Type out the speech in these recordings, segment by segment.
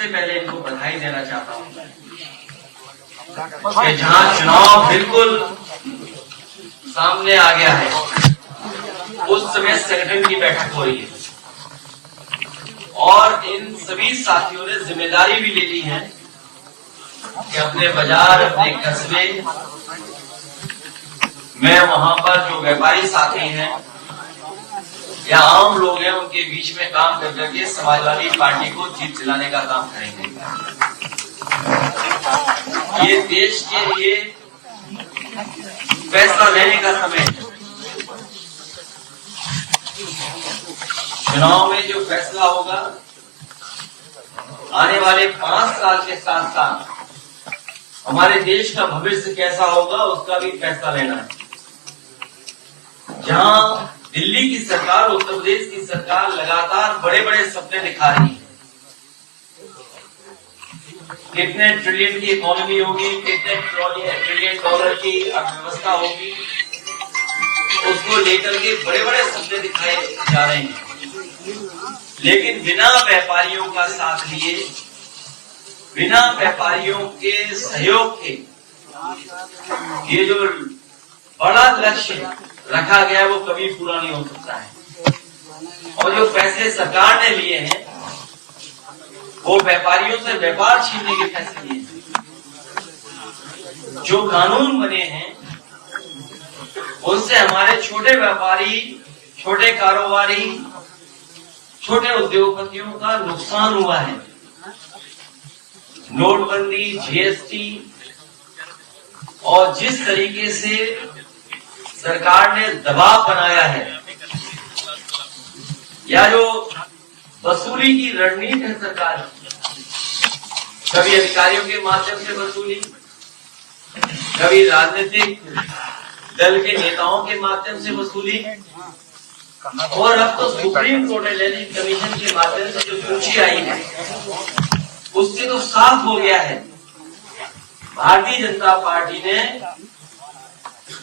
सबसे पहले इनको बधाई देना चाहता हूँ कि जहाँ चुनाव बिल्कुल सामने आ गया है, उस समय संगठन की बैठक हो रही है और इन सभी साथियों ने जिम्मेदारी भी ले ली है कि अपने बाजार, अपने कस्बे में वहां पर जो व्यापारी साथी हैं या आम लोग हैं, उनके बीच में काम कर करके समाजवादी पार्टी को जीत दिलाने का काम करेंगे। ये देश के लिए फैसला लेने का समय है। चुनाव में जो फैसला होगा, आने वाले 5 साल के साथ साथ हमारे देश का भविष्य कैसा होगा, उसका भी फैसला लेना है। जहां दिल्ली की सरकार, उत्तर प्रदेश की सरकार लगातार बड़े बड़े सपने दिखा रही है, कितने ट्रिलियन की इकोनॉमी होगी, कितने ट्रिलियन डॉलर की अर्थव्यवस्था होगी, उसको लेकर के बड़े बड़े सपने दिखाए जा रहे हैं। लेकिन बिना व्यापारियों का साथ लिए, बिना व्यापारियों के सहयोग के ये जो बड़ा लक्ष्य रखा गया है वो कभी पूरा नहीं हो सकता है। और जो फैसले सरकार ने लिए हैं, वो व्यापारियों से व्यापार छीनने के फैसले लिए हैं। जो कानून बने हैं, उनसे हमारे छोटे व्यापारी, छोटे कारोबारी, छोटे उद्योगपतियों का नुकसान हुआ है। नोटबंदी, जीएसटी और जिस तरीके से सरकार ने दबाव बनाया है, या जो वसूली की रणनीति है सरकार की, कभी अधिकारियों के माध्यम से वसूली, कभी राजनीतिक दल के नेताओं के माध्यम से वसूली, और अब तो सुप्रीम कोर्ट इलेक्शन कमीशन के माध्यम से जो सूची आई है, उससे तो साफ हो गया है भारतीय जनता पार्टी ने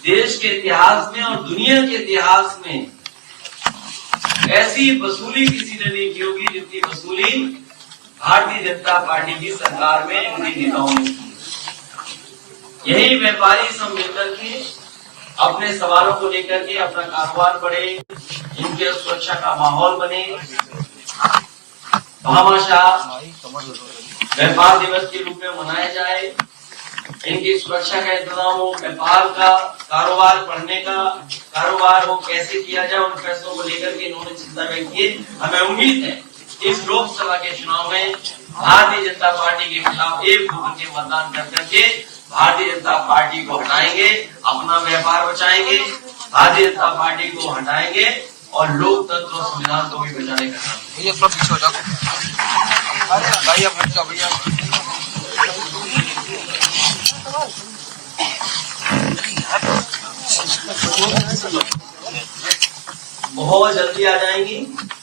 देश के इतिहास में और दुनिया के इतिहास में ऐसी वसूली किसी ने नहीं की होगी जितनी वसूली भारतीय जनता पार्टी की सरकार में इनके नेताओं ने की। यही व्यापारी सब मिलकर के अपने सवालों को लेकर के अपना कारोबार बढ़े, इनके सुरक्षा का माहौल बने, भामाशाह व्यापार दिवस के रूप में मनाया जाए, इनकी सुरक्षा का इंतजाम हो, व्यापार का, कारोबार बढ़ने का कारोबार हो, कैसे किया जाए, उन फैसलों को लेकर के इन्होंने चिंता व्यक्त की। हमें उम्मीद है इस लोकसभा के चुनाव में भारतीय जनता पार्टी के खिलाफ एक होकर के मतदान कर करके भारतीय जनता पार्टी को हटाएंगे, अपना व्यापार बचाएंगे, भारतीय जनता पार्टी को हटाएंगे और लोकतंत्र और संविधान को भी बचाने का बहुत जल्दी आ जाएंगी।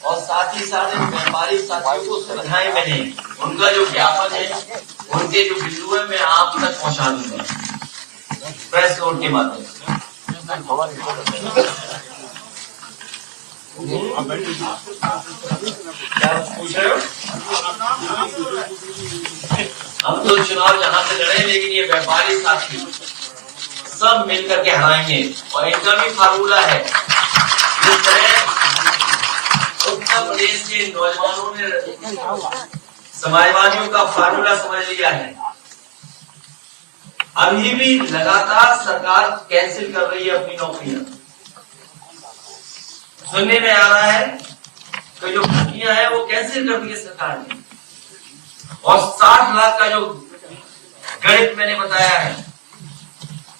और साथ ही साथ इन व्यापारी साथियों को सुविधाएं मिले, उनका जो ज्ञापन है, उनके जो बिंदु है, मैं आप तक पहुंचा दूंगा प्रेस नोट के माध्यम से। क्या पूछ रहे हो? हम तो चुनाव जहां से लड़े, लेकिन ये व्यापारी साथी सब मिलकर के हराएंगे। और इनका भी फार्मूला है, जिस तरह उत्तर प्रदेश के नौजवानों ने समाजवादियों का फार्मूला समझ लिया है, अभी भी लगातार सरकार कैंसिल कर रही है अपनी नौकरियां। सुनने में आ रहा है कि जो भर्तियां हैं वो कैंसिल कर दी है सरकार ने, और 60 लाख का जो गणित मैंने बताया है,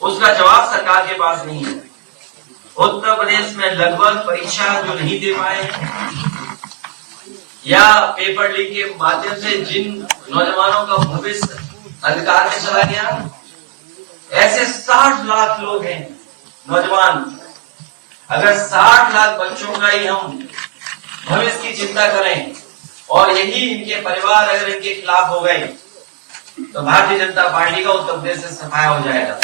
उसका जवाब सरकार के पास नहीं है। उत्तर प्रदेश में लगभग परीक्षा जो नहीं दे पाए हैं या पेपर लीक के माध्यम से जिन नौजवानों का भविष्य अंधकार में चला गया, ऐसे 60 लाख लोग हैं नौजवान। अगर 60 लाख बच्चों का ही हम भविष्य की चिंता करें और यही इनके परिवार अगर इनके खिलाफ हो गए, तो भारतीय जनता पार्टी का उत्तर प्रदेश से सफाया हो जाएगा।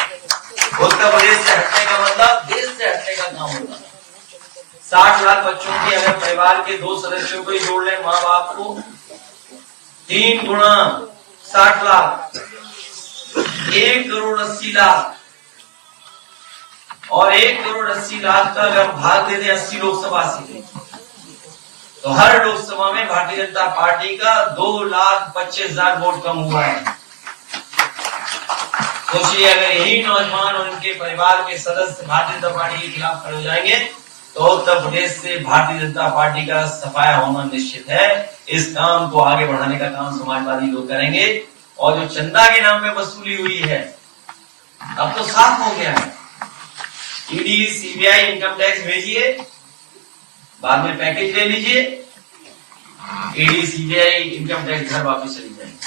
उत्तर प्रदेश से हटने का मतलब देश से हटने का काम होगा। 60 लाख बच्चों के अगर परिवार के 2 सदस्यों को ही जोड़ लें, माँ बाप को, 3 गुणा 60 लाख, 1 करोड़ 80 लाख, और 1 करोड़ 80 लाख का अगर भाग दे दे 80 लोकसभा सीटें, तो हर लोकसभा में भारतीय जनता पार्टी का 2,25,000 वोट कम हुआ है। सोचिए, अगर यही नौजवान और उनके परिवार के सदस्य भारतीय जनता पार्टी के खिलाफ खड़े हो जाएंगे तो उत्तर प्रदेश से भारतीय जनता पार्टी का सफाया होना निश्चित है। इस काम को आगे बढ़ाने का काम समाजवादी लोग करेंगे। और जो चंदा के नाम पे वसूली हुई है, अब तो साफ हो गया है। ईडी, सीबीआई, इनकम टैक्स भेजिए, बाद में पैकेज ले लीजिए, ईडी, सीबीआई, इनकम टैक्स घर वापस चली जाएगी।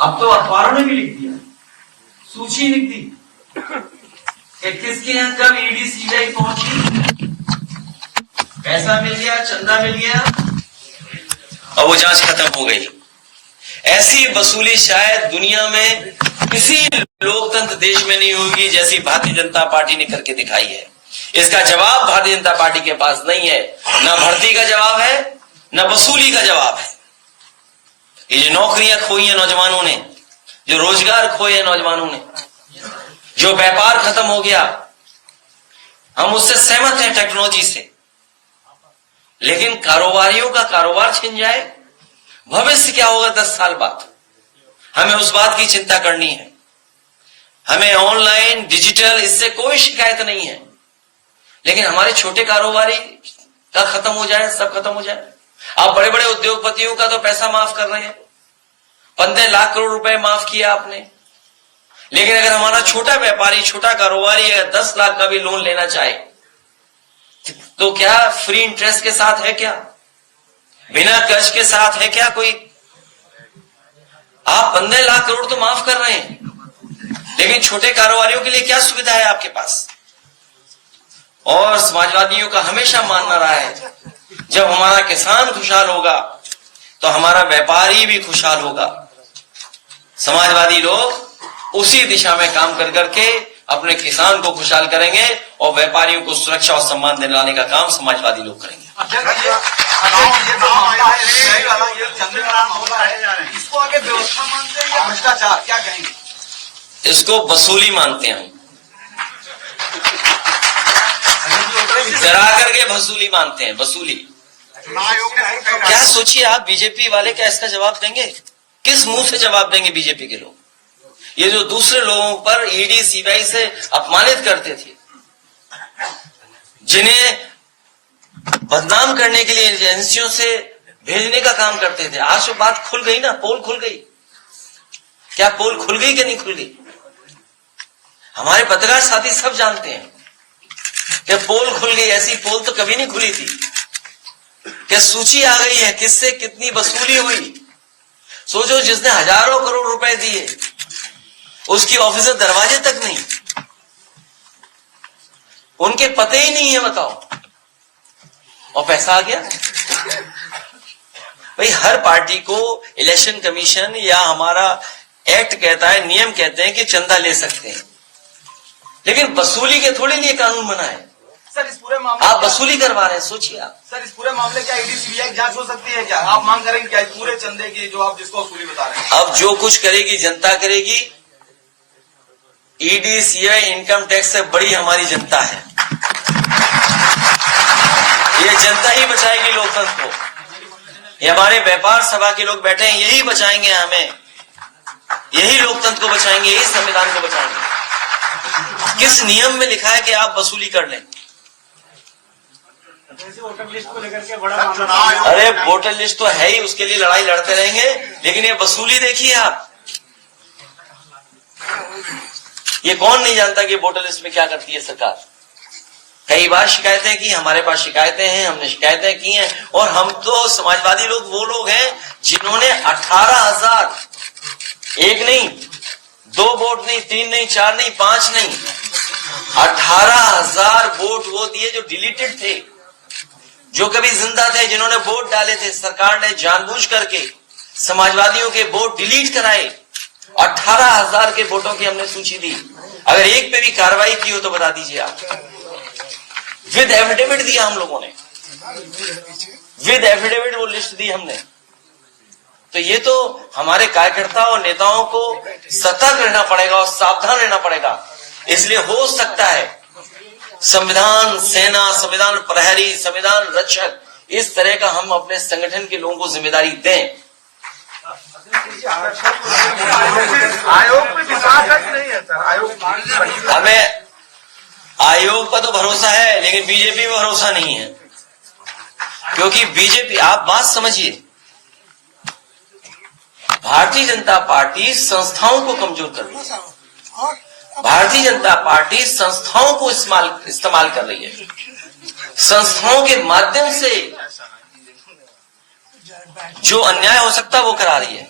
अब तो अखबारों ने भी लिख दिया, सूची लिख दी कि किसके यहां कब ईडी सीबीआई पहुंची, पैसा मिल गया, चंदा मिल गया, और वो जांच खत्म हो गई। ऐसी वसूली शायद दुनिया में किसी लोकतंत्र देश में नहीं होगी जैसी भारतीय जनता पार्टी ने करके दिखाई है। इसका जवाब भारतीय जनता पार्टी के पास नहीं है। न भर्ती का जवाब है, न वसूली का जवाब है। ये जो नौकरियां खोई है नौजवानों ने, जो रोजगार खोए हैं नौजवानों ने, जो व्यापार खत्म हो गया, हम उससे सहमत हैं टेक्नोलॉजी से, लेकिन कारोबारियों का कारोबार छिन जाए, भविष्य क्या होगा 10 साल बाद, हमें उस बात की चिंता करनी है। हमें ऑनलाइन, डिजिटल, इससे कोई शिकायत नहीं है, लेकिन हमारे छोटे कारोबारी का खत्म हो जाए, सब खत्म हो जाए। आप बड़े बड़े उद्योगपतियों का तो पैसा माफ कर रहे हैं, 15 लाख करोड़ रुपए माफ किया आपने, लेकिन अगर हमारा छोटा व्यापारी, छोटा कारोबारी अगर 10 लाख का भी लोन लेना चाहे तो क्या फ्री इंटरेस्ट के साथ है क्या, बिना कर्ज के साथ है क्या कोई? आप 15 लाख करोड़ तो माफ कर रहे हैं, लेकिन छोटे कारोबारियों के लिए क्या सुविधा है आपके पास? और समाजवादियों का हमेशा मानना रहा है, जब हमारा किसान खुशहाल होगा तो हमारा व्यापारी भी खुशहाल होगा। समाजवादी लोग उसी दिशा में काम कर करके अपने किसान को खुशहाल करेंगे और व्यापारियों को सुरक्षा और सम्मान दिलाने का काम समाजवादी लोग करेंगे। इसको आगे व्यवस्था मानते हैं या भ्रष्टाचार, क्या कहेंगे? इसको वसूली मानते हैं हम, डरा करके वसूली मानते हैं, वसूली। क्या सोचिए आप, बीजेपी वाले क्या इसका जवाब देंगे? किस मुंह से जवाब देंगे बीजेपी के लोग? ये जो दूसरे लोगों पर ईडी, सीबीआई से अपमानित करते थे, जिन्हें बदनाम करने के लिए एजेंसियों से भेजने का काम करते थे, आज तो बात खुल गई ना, पोल खुल गई। क्या पोल खुल गई कि नहीं खुल गई? हमारे पत्रकार साथी सब जानते हैं कि पोल खुल गई। ऐसी पोल तो कभी नहीं खुली थी कि सूची आ गई है किससे कितनी वसूली हुई। सोचो, जिसने हजारों करोड़ रुपए दिए उसकी ऑफिसर दरवाजे तक नहीं, उनके पते ही नहीं है, बताओ, और पैसा आ गया। भाई, हर पार्टी को इलेक्शन कमीशन या हमारा एक्ट कहता है, नियम कहते हैं कि चंदा ले सकते हैं, लेकिन वसूली के थोड़े लिए कानून बना है। सर, इस पूरे मामले आप वसूली करवा रहे हैं, सोचिए आप। सर, इस पूरे मामले क्या ईडी सीबीआई जांच हो सकती है क्या? आप मांग करेंगे क्या इस पूरे चंदे की, जो आप जिसको वसूली बता रहे हैं? अब जो कुछ करेगी जनता करेगी। ईडी, सीबीआई, इनकम टैक्स से बड़ी हमारी जनता है। ये जनता ही बचाएगी लोकतंत्र को। ये हमारे व्यापार सभा के लोग बैठे हैं, यही बचाएंगे हमें, यही लोकतंत्र को बचाएंगे, यही संविधान को बचाएंगे। किस नियम में लिखा है कि आप वसूली कर लें? वोटर लिस्ट को लेकर के बड़ा अरे वोटर लिस्ट तो है ही, उसके लिए लड़ाई लड़ते रहेंगे, लेकिन ये वसूली देखिए आप। ये कौन नहीं जानता कि वोटर लिस्ट में क्या करती है सरकार? कई बार शिकायतें की, हमारे पास शिकायतें हैं, हमने शिकायतें की हैं, और हम तो समाजवादी लोग वो लोग हैं जिन्होंने 18,000, एक नहीं, 2 वोट नहीं, 3 नहीं, 4 नहीं, 5 नहीं, 18,000 वोट वो दिए जो डिलीटेड थे, जो कभी जिंदा थे, जिन्होंने वोट डाले थे। सरकार ने जानबूझ करके समाजवादियों के वोट डिलीट कराए। 18,000 के वोटों की हमने सूची दी। अगर एक पे भी कार्रवाई की हो तो बता दीजिए आप। विद एफिडेविट दिया हम लोगों ने, विद एफिडेविट वो लिस्ट दी हमने। तो ये तो हमारे कार्यकर्ता और नेताओं को सतर्क रहना पड़ेगा और सावधान रहना पड़ेगा। इसलिए हो सकता है संविधान सेना, संविधान प्रहरी, संविधान रक्षक, इस तरह का हम अपने संगठन के लोगों को जिम्मेदारी दें। आयोग पे विश्वास है कि नहीं है सर? आयोग हमें आयोग पर तो भरोसा है, लेकिन बीजेपी में भरोसा नहीं है, क्योंकि बीजेपी, आप बात समझिए, भारतीय जनता पार्टी संस्थाओं को कमजोर कर रही है। भारतीय जनता पार्टी संस्थाओं को इस्तेमाल कर रही है। संस्थाओं के माध्यम से जो अन्याय हो सकता है वो करा रही है।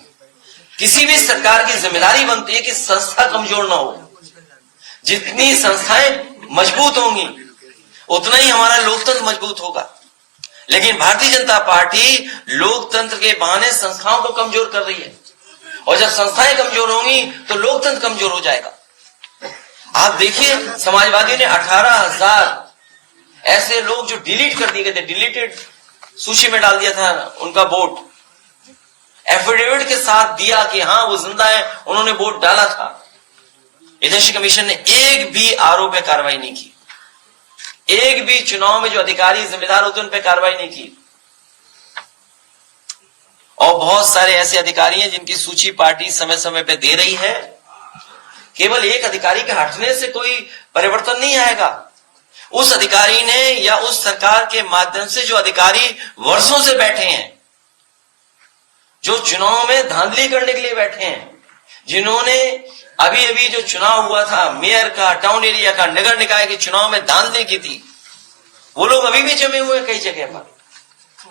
किसी भी सरकार की जिम्मेदारी बनती है कि संस्था कमजोर ना हो। जितनी संस्थाएं मजबूत होंगी उतना ही हमारा लोकतंत्र मजबूत होगा। लेकिन भारतीय जनता पार्टी लोकतंत्र के बहाने संस्थाओं को कमजोर कर रही है, और जब संस्थाएं कमजोर होंगी तो लोकतंत्र कमजोर हो जाएगा। आप देखिए, समाजवादियों ने 18,000 ऐसे लोग जो डिलीट कर दिए गए थे, डिलीटेड सूची में डाल दिया था उनका वोट, एफिडेविट के साथ दिया कि हाँ वो जिंदा है, उन्होंने वोट डाला था। इलेक्शन कमीशन ने एक भी आरोप पे कार्रवाई नहीं की, एक भी चुनाव में जो अधिकारी जिम्मेदार होते हैं उन पर कार्रवाई नहीं की। और बहुत सारे ऐसे अधिकारी हैं जिनकी सूची पार्टी समय समय पे दे रही है। केवल एक अधिकारी के हटने से कोई परिवर्तन नहीं आएगा। उस अधिकारी ने या उस सरकार के माध्यम से जो अधिकारी वर्षों से बैठे हैं, जो चुनाव में धांधली करने के लिए बैठे हैं, जिन्होंने अभी अभी जो चुनाव हुआ था मेयर का, टाउन एरिया का, नगर निकाय के चुनाव में धांधली की थी, वो लोग अभी भी जमे हुए हैं कई जगह पर।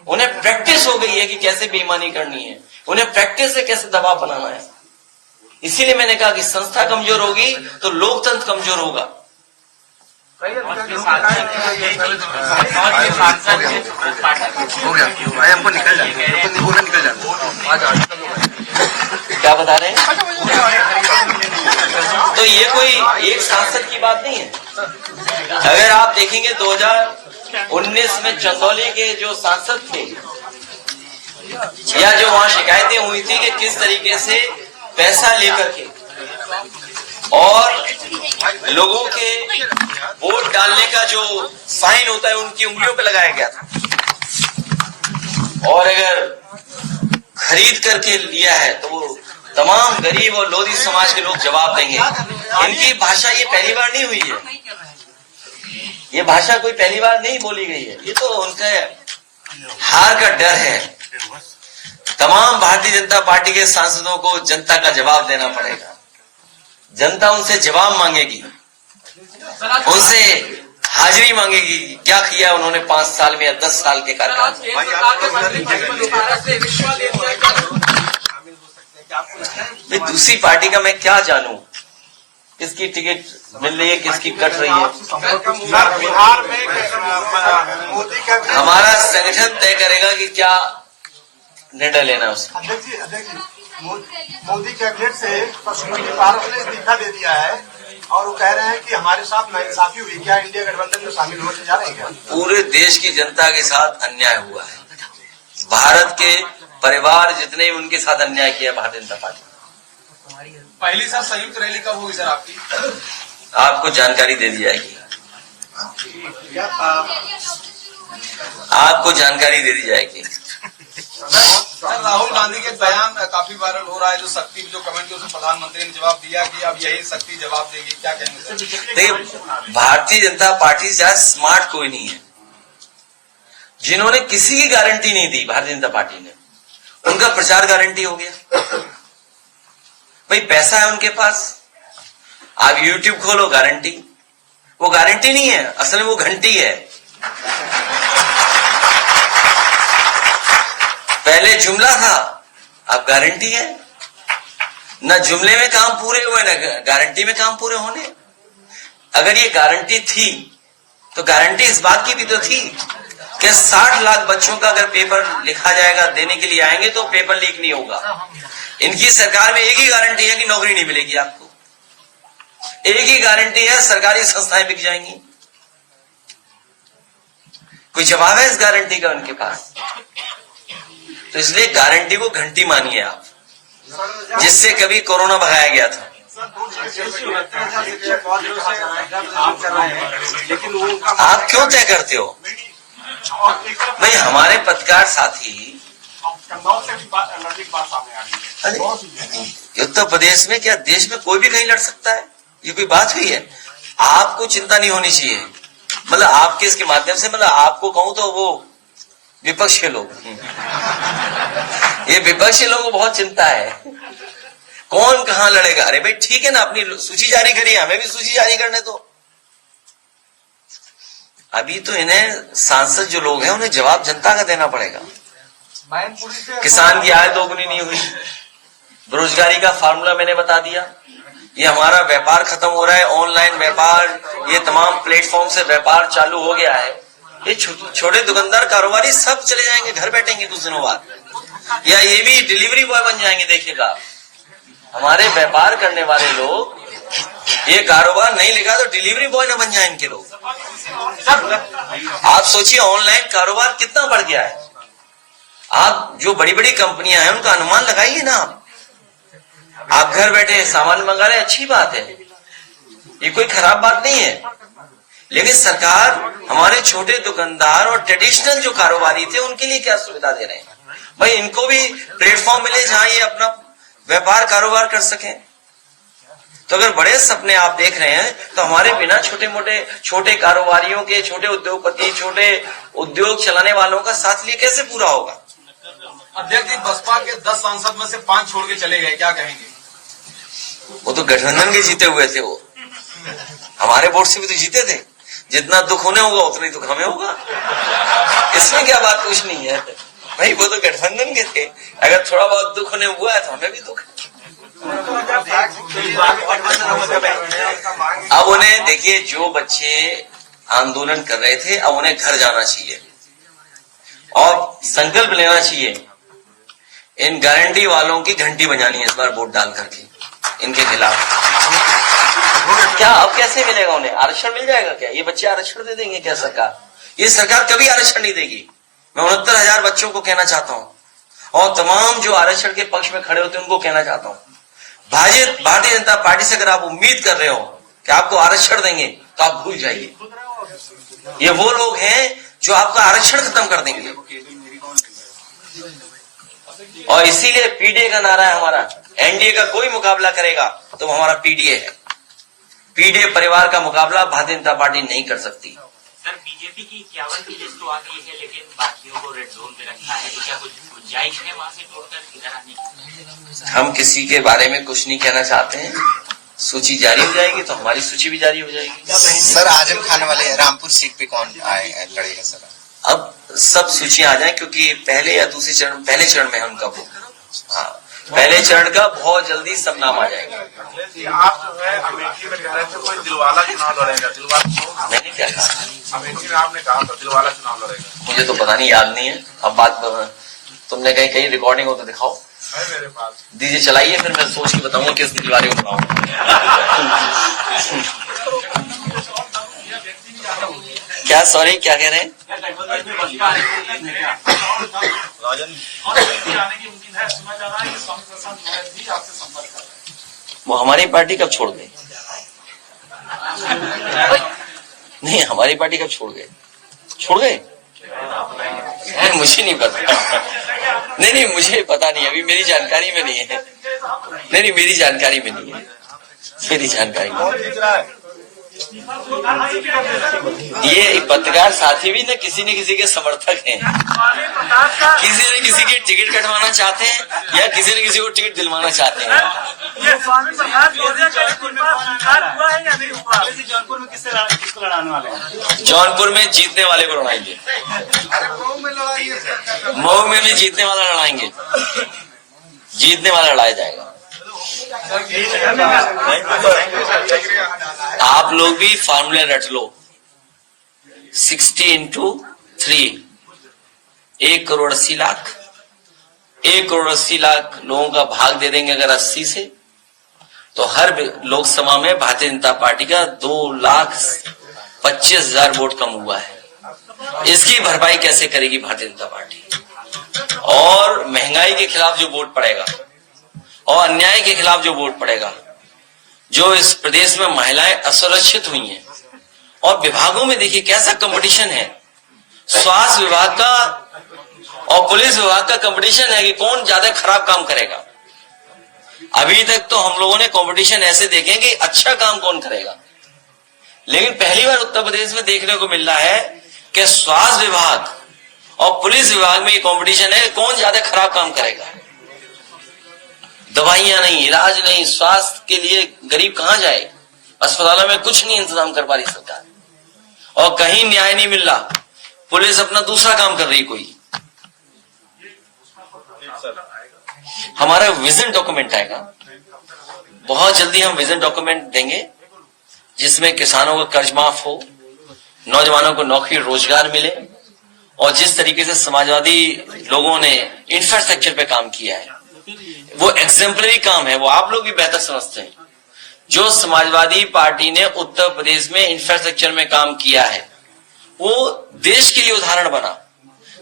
उन्हें प्रैक्टिस हो गई है कि कैसे बेईमानी करनी है, उन्हें प्रैक्टिस है कैसे दबाव बनाना है। इसीलिए मैंने कहा कि संस्था कमजोर होगी तो लोकतंत्र कमजोर होगा। हो गया, हमको निकल जाए। क्या बता रहे हैं? तो ये कोई एक सांसद की बात नहीं है। अगर आप देखेंगे 2019 में चंदौली के जो सांसद थे, या जो वहां शिकायतें हुई थी कि किस तरीके से पैसा लेकर के और लोगों के वोट डालने का जो फाइन होता है उनकी उंगलियों पे लगाया गया था, और अगर खरीद करके लिया है तो वो तमाम गरीब और लोधी समाज के लोग जवाब देंगे। इनकी भाषा ये पहली बार नहीं हुई है, ये भाषा कोई पहली बार नहीं बोली गई है, ये तो उनके हार का डर है। तमाम भारतीय जनता पार्टी के सांसदों को जनता का जवाब देना पड़ेगा। जनता उनसे जवाब मांगेगी, उनसे हाजिरी मांगेगी, क्या किया उन्होंने 5 साल में या 10 साल के कार्यकाल में। दूसरी पार्टी का मैं क्या जानूं, किसकी टिकट मिल रही है, किसकी कट रही है। बिहार में मोदी का हमारा संगठन तय करेगा कि क्या निर्णय लेना है उसका। अध्यक्ष जी, मोदी कैबिनेट से पशुपति पारस ने इस्तीफा दे दिया है और वो कह रहे हैं कि हमारे साथ नाइंसाफी हुई। क्या इंडिया गठबंधन में शामिल होने जा रहे हैं क्या? पूरे देश की जनता के साथ अन्याय हुआ है। भारत के परिवार जितने भी उनके साथ अन्याय किया भारतीय जनता पार्टी। पहली सर संयुक्त रैली कब हुई सर आपकी? आपको जानकारी दे दी जाएगी, आपको जानकारी दे दी जाएगी। सर राहुल गांधी के बयान काफी वायरल हो रहा है, जो शक्ति जो कमेंट उसमें प्रधानमंत्री ने जवाब दिया कि अब यही शक्ति जवाब देगी, क्या कहेंगे सर? देखिए, भारतीय जनता पार्टी से ज्यादा स्मार्ट कोई नहीं है। जिन्होंने किसी की गारंटी नहीं दी भारतीय जनता पार्टी ने, उनका प्रचार गारंटी हो गया। भाई पैसा है उनके पास, आप YouTube खोलो गारंटी, वो गारंटी नहीं है, असल में वो घंटी है। पहले जुमला था, अब गारंटी है। न जुमले में काम पूरे हुए न गारंटी में काम पूरे होने। अगर ये गारंटी थी तो गारंटी इस बात की भी तो थी कि 60 लाख बच्चों का अगर पेपर लिखा जाएगा, देने के लिए आएंगे तो पेपर लीक नहीं होगा। इनकी सरकार में एक ही गारंटी है कि नौकरी नहीं मिलेगी आपको, एक ही गारंटी है सरकारी संस्थाएं बिक जाएंगी। कोई जवाब है इस गारंटी का उनके पास? तो इसलिए गारंटी को घंटी मानिए आप, जिससे कभी कोरोना भगाया गया था। आप क्यों तय करते हो भाई? हमारे पत्रकार साथी उत्तर प्रदेश में क्या देश में कोई भी कहीं लड़ सकता है? ये कोई बात हुई है? आपको चिंता नहीं होनी चाहिए। मतलब आपके इसके माध्यम से, मतलब आपको कहूं तो वो विपक्ष के लोग, ये विपक्षी लोगों को बहुत चिंता है कौन कहां लड़ेगा। अरे भाई ठीक है ना, अपनी सूची जारी करिए, हमें भी सूची जारी करने दो। अभी तो इन्हें सांसद जो लोग हैं उन्हें जवाब जनता का देना पड़ेगा। किसान की आय दोगुनी नहीं हुई, बेरोजगारी का फार्मूला मैंने बता दिया, ये हमारा व्यापार खत्म हो रहा है, ऑनलाइन व्यापार, ये तमाम प्लेटफॉर्म से व्यापार चालू हो गया है। ये छोटे दुकानदार कारोबारी सब चले जाएंगे, घर बैठेंगे कुछ दिनों बाद, या ये भी डिलीवरी बॉय बन जाएंगे। देखिएगा हमारे व्यापार करने वाले लोग, ये कारोबार नहीं लिखा तो डिलीवरी बॉय न बन जाए इनके लोग। आप सोचिए ऑनलाइन कारोबार कितना बढ़ गया है। आप जो बड़ी बड़ी कंपनियां हैं उनका अनुमान लगाइए ना। आप घर बैठे सामान मंगा रहे, अच्छी बात है, ये कोई खराब बात नहीं है, लेकिन सरकार हमारे छोटे दुकानदार और ट्रेडिशनल जो कारोबारी थे उनके लिए क्या सुविधा दे रहे हैं? भाई इनको भी प्लेटफॉर्म मिले जहां ये अपना व्यापार कारोबार कर सकें। तो अगर बड़े सपने आप देख रहे हैं तो हमारे बिना छोटे कारोबारियों के, छोटे उद्योगपति, छोटे उद्योग चलाने वालों का साथ लिए कैसे पूरा होगा? अध्यक्ष जी, बसपा के 10 सांसद में से 5 छोड़ के चले गए, क्या कहेंगे? वो तो गठबंधन के जीते हुए थे, वो हमारे वोट से भी तो जीते थे। जितना दुख उन्हें होगा उतना ही दुख हमें होगा, इसमें क्या बात कुछ नहीं है भाई, वो तो गठबंधन के थे। अगर थोड़ा बहुत दुख उन्हें हुआ है तो हमें भी दुख है। अब उन्हें देखिए, जो बच्चे आंदोलन कर रहे थे अब उन्हें घर जाना चाहिए और संकल्प लेना चाहिए, इन गारंटी वालों की घंटी बजानी है इस बार वोट डाल करके इनके खिलाफ। क्या अब कैसे मिलेगा उन्हें? आरक्षण मिल जाएगा क्या? ये बच्चे आरक्षण दे देंगे क्या सरकार? ये सरकार कभी आरक्षण नहीं देगी। मैं 69,000 बच्चों को कहना चाहता हूं और तमाम जो आरक्षण के पक्ष में खड़े होते हैं उनको कहना चाहता हूं, भारतीय जनता पार्टी से अगर आप उम्मीद कर रहे हो कि आपको आरक्षण देंगे तो आप भूल जाइए। ये वो लोग हैं जो आपका आरक्षण खत्म कर देंगे। और इसीलिए पीडीए का नारा है हमारा, एनडीए का कोई मुकाबला करेगा तो हमारा पीडीए है। पीडीए परिवार का मुकाबला भारतीय जनता पार्टी नहीं कर सकती। सर, बीजेपी की 51 की लिस्ट तो आ गई है, लेकिन बाकियों को रेड जोन में रखा है, तो क्या कुछ गुंजाइश है वहां से तोड़कर इधर आने की? हम किसी के बारे में कुछ नहीं कहना चाहते हैं। सूची जारी हो जाएगी तो हमारी सूची भी जारी हो जाएगी। सर, आजम खान वाले रामपुर सीट पे कौन लड़ेगा सर? अब सब सूचियां आ जाए, क्योंकि पहले या दूसरे चरण, पहले चरण में है उनका वो। हाँ, पहले चरण का बहुत जल्दी सब नाम आ जाएगा। आप जो है अमेठी में कह रहे थे कोई दिलवाला चुनाव लड़ेगा, दिलवाला? मैंने क्या कहा? अमेठी में आपने कहा था दिलवाला चुनाव लड़ेगा। मुझे तो पता नहीं, याद नहीं है। अब बात तुमने कहीं रिकॉर्डिंग हो तो दिखाओ। है मेरे पास। दीजिए, चलाइए, फिर मैं सोच के बताऊंगा किस दिलवाले को बताऊंगा। क्या, सॉरी, क्या कह रहे हैं? वो हमारी पार्टी कब छोड़ गए? नहीं, हमारी पार्टी कब छोड़ गए? छोड़ गए? मुझे नहीं पता। नहीं, मुझे पता नहीं, अभी मेरी जानकारी में नहीं है। नहीं, मेरी जानकारी में नहीं है, मेरी जानकारी में। ये पत्रकार साथी भी न किसी के समर्थक हैं, किसी न किसी की टिकट कटवाना चाहते हैं या किसी न किसी को टिकट दिलवाना चाहते हैं। ये स्वामी प्रकाश हुआ है या नहीं हुआ? जौनपुर में किसको लड़ाने वाले हैं? जौनपुर में जीतने वाले को लड़ाएंगे, मऊ में भी जीतने वाला लड़ाएंगे, जीतने वाला लड़ाया जाएगा। आप लोग भी फार्मूला रट लो, 60 into 3, 1 करोड़ 80 लाख। 1 करोड़ 80 लाख लोगों का भाग दे देंगे अगर 80 से, तो हर लोकसभा में भारतीय जनता पार्टी का 2,25,000 वोट कम हुआ है। इसकी भरपाई कैसे करेगी भारतीय जनता पार्टी? और महंगाई के खिलाफ जो वोट पड़ेगा और अन्याय के खिलाफ जो वोट पड़ेगा, जो इस प्रदेश में महिलाएं असुरक्षित हुई हैं और विभागों में देखिए कैसा कंपटीशन है, स्वास्थ्य विभाग का और पुलिस विभाग का कंपटीशन है कि कौन ज्यादा खराब काम करेगा। अभी तक तो हम लोगों ने कंपटीशन ऐसे देखे कि अच्छा काम कौन करेगा, लेकिन पहली बार उत्तर प्रदेश में देखने को मिल रहा है कि स्वास्थ्य विभाग और पुलिस विभाग में ये कंपटीशन है कौन ज्यादा खराब काम करेगा। दवाइयां नहीं, इलाज नहीं, स्वास्थ्य के लिए गरीब कहां जाए, अस्पतालों में कुछ नहीं इंतजाम कर पा रही सरकार और कहीं न्याय नहीं मिल रहा। पुलिस अपना दूसरा काम कर रही। कोई हमारा विजन डॉक्यूमेंट आएगा, बहुत जल्दी हम विजन डॉक्यूमेंट देंगे जिसमें किसानों का कर्ज माफ हो, नौजवानों को नौकरी रोजगार मिले और जिस तरीके से समाजवादी लोगों ने इंफ्रास्ट्रक्चर पे काम किया है वो एग्जेम्पलरी काम है, वो आप लोग भी बेहतर समझते हैं। जो समाजवादी पार्टी ने उत्तर प्रदेश में इंफ्रास्ट्रक्चर में काम किया है वो देश के लिए उदाहरण बना,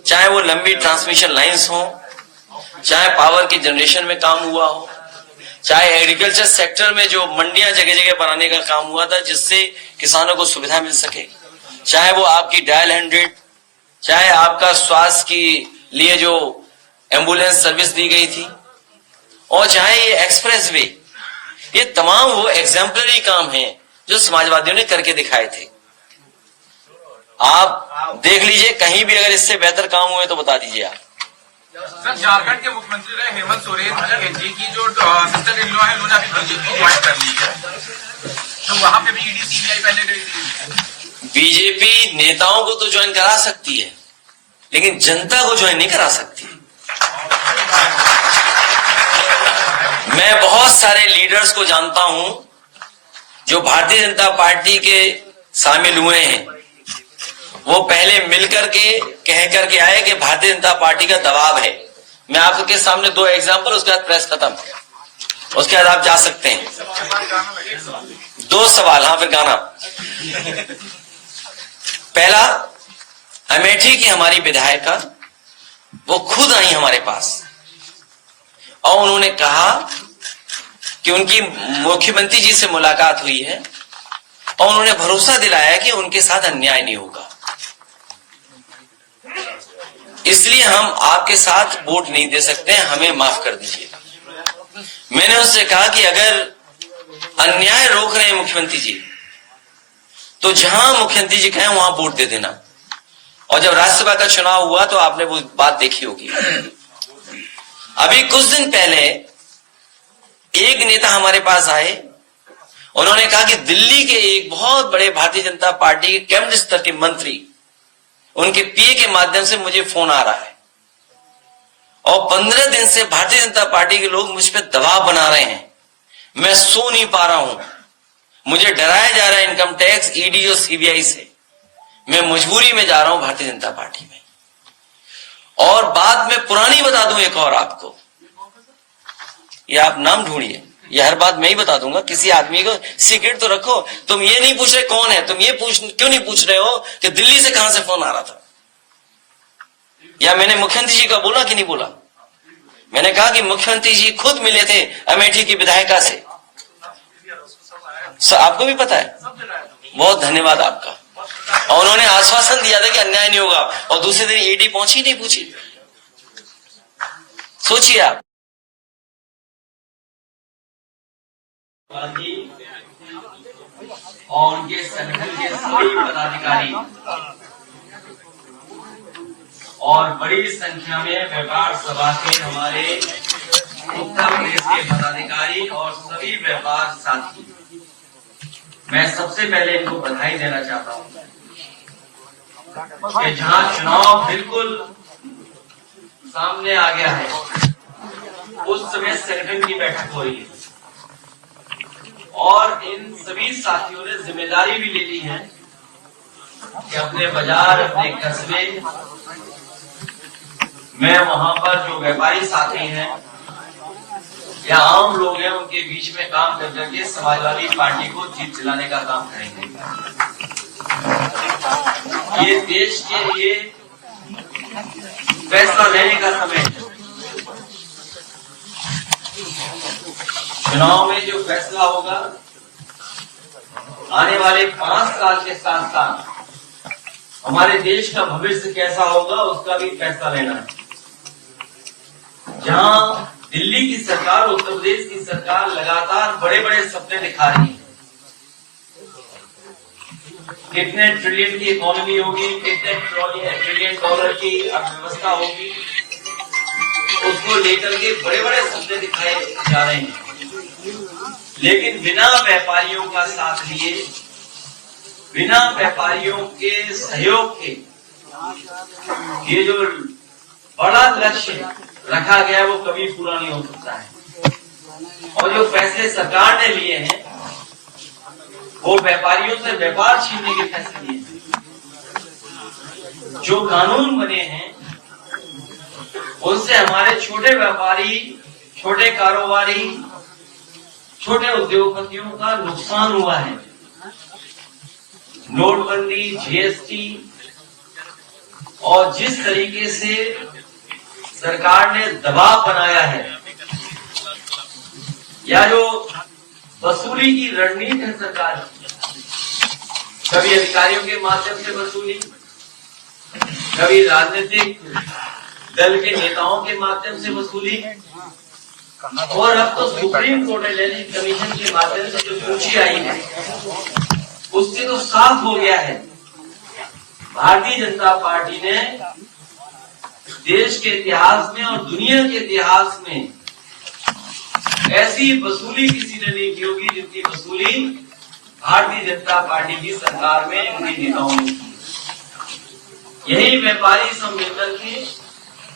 चाहे वो लंबी ट्रांसमिशन लाइंस हो, चाहे पावर की जनरेशन में काम हुआ हो, चाहे एग्रीकल्चर सेक्टर में जो मंडियां जगह जगह बनाने का काम हुआ था जिससे किसानों को सुविधा मिल सके, चाहे वो आपकी डायल 100, चाहे आपका स्वास्थ्य के लिए जो एम्बुलेंस सर्विस दी गई थी, और चाहे ये एक्सप्रेस वे, ये तमाम वो एग्जाम्पलरी काम हैं जो समाजवादियों ने करके दिखाए थे। आप देख लीजिए, कहीं भी अगर इससे बेहतर काम हुए तो बता दीजिए आप। सर, झारखंड के मुख्यमंत्री रहे हेमंत सोरेन जी की जो सिस्टर इन लॉ है उन्होंने अभी बीजेपी ज्वाइन कर ली है, तो वहां पे भी ईडी सीबीआई पहले गई थी। बीजेपी नेताओं को तो ज्वाइन करा सकती है लेकिन जनता को ज्वाइन नहीं करा सकती। मैं बहुत सारे लीडर्स को जानता हूं जो भारतीय जनता पार्टी के शामिल हुए हैं, वो पहले मिलकर के कह करके आए कि भारतीय जनता पार्टी का दबाव है। मैं आपके सामने 2 एग्जांपल, उसके बाद प्रेस खत्म, उसके बाद आप जा सकते हैं। 2 सवाल, हाँ फिर गाना। पहला, अमेठी की हमारी विधायिका वो खुद आई हमारे पास और उन्होंने कहा कि उनकी मुख्यमंत्री जी से मुलाकात हुई है और उन्होंने भरोसा दिलाया कि उनके साथ अन्याय नहीं होगा, इसलिए हम आपके साथ वोट नहीं दे सकते, हमें माफ कर दीजिए। मैंने उससे कहा कि अगर अन्याय रोक रहे हैं मुख्यमंत्री जी तो जहां मुख्यमंत्री जी कहें वहां वोट दे देना। और जब राज्यसभा का चुनाव हुआ तो आपने वो बात देखी होगी। अभी कुछ दिन पहले एक नेता हमारे पास आए, उन्होंने कहा कि दिल्ली के एक बहुत बड़े भारतीय जनता पार्टी के कैबिनेट स्तर के मंत्री, उनके पीए के माध्यम से मुझे फोन आ रहा है और 15 दिन से भारतीय जनता पार्टी के लोग मुझ पर दबाव बना रहे हैं, मैं सो नहीं पा रहा हूं, मुझे डराया जा रहा है इनकम टैक्स, ईडी और सीबीआई से, मैं मजबूरी में जा रहा हूं भारतीय जनता पार्टी में। और बात में पुरानी बता दूं एक और आपको, ये आप नाम ढूंढिए, ये हर बात मैं ही बता दूंगा, किसी आदमी को सीक्रेट तो रखो। तुम ये नहीं पूछ रहे कौन है, तुम ये क्यों नहीं पूछ रहे हो कि दिल्ली से कहां से फोन आ रहा था, या मैंने मुख्यमंत्री जी का बोला कि नहीं बोला। मैंने कहा कि मुख्यमंत्री जी खुद मिले थे अमेठी की विधायिका से, आपको भी पता है, बहुत धन्यवाद आपका। और उन्होंने आश्वासन दिया था कि अन्याय नहीं होगा और दूसरे दिन ईडी पहुंची नहीं पूछी। सोचिए आप। और उनके संगठन के सभी पदाधिकारी और बड़ी संख्या में व्यापार सभा के हमारे उत्तर प्रदेश के पदाधिकारी और सभी व्यापार साथी, मैं सबसे पहले इनको बधाई देना चाहता हूं कि जहां चुनाव बिल्कुल सामने आ गया है उस समय संगठन की बैठक हो रही है और इन सभी साथियों ने जिम्मेदारी भी ले ली है कि अपने बाजार, अपने कस्बे में वहां पर जो व्यापारी साथी हैं या आम लोग हैं उनके बीच में काम कर करके समाजवादी पार्टी को जीत दिलाने का काम करेंगे। ये देश के लिए फैसला लेने का समय है। चुनाव में जो फैसला होगा आने वाले 5 साल के साथ साथ हमारे देश का भविष्य कैसा होगा उसका भी फैसला लेना है। जहां दिल्ली की सरकार, उत्तर प्रदेश की सरकार लगातार बड़े बड़े सपने दिखा रही है, कितने ट्रिलियन की इकोनॉमी होगी, कितने ट्रिलियन डॉलर की अर्थव्यवस्था होगी, उसको लेकर के बड़े बड़े सपने दिखाए जा रहे हैं, लेकिन बिना व्यापारियों का साथ लिए, बिना व्यापारियों के सहयोग के ये जो बड़ा लक्ष्य रखा गया है वो कभी पूरा नहीं हो सकता है। और जो फैसले सरकार ने लिए हैं वो व्यापारियों से व्यापार छीनने के फैसले लिए हैं। जो कानून बने हैं उनसे हमारे छोटे व्यापारी, छोटे कारोबारी, छोटे उद्योगपतियों का नुकसान हुआ है। नोटबंदी, जीएसटी और जिस तरीके से सरकार ने दबाव बनाया है, या जो वसूली की रणनीति है सरकार की, कभी अधिकारियों के माध्यम से वसूली, कभी राजनीतिक दल के नेताओं के माध्यम से वसूली, और अब तो सुप्रीम कोर्ट इलेक्शन कमीशन के माध्यम से जो सूची आई है उससे तो साफ हो गया है भारतीय जनता पार्टी ने देश के इतिहास में और दुनिया के इतिहास में ऐसी वसूली किसी ने नहीं की होगी जितनी वसूली भारतीय जनता पार्टी की सरकार में उनके नेताओं ने की। यही व्यापारी सब मिलकर के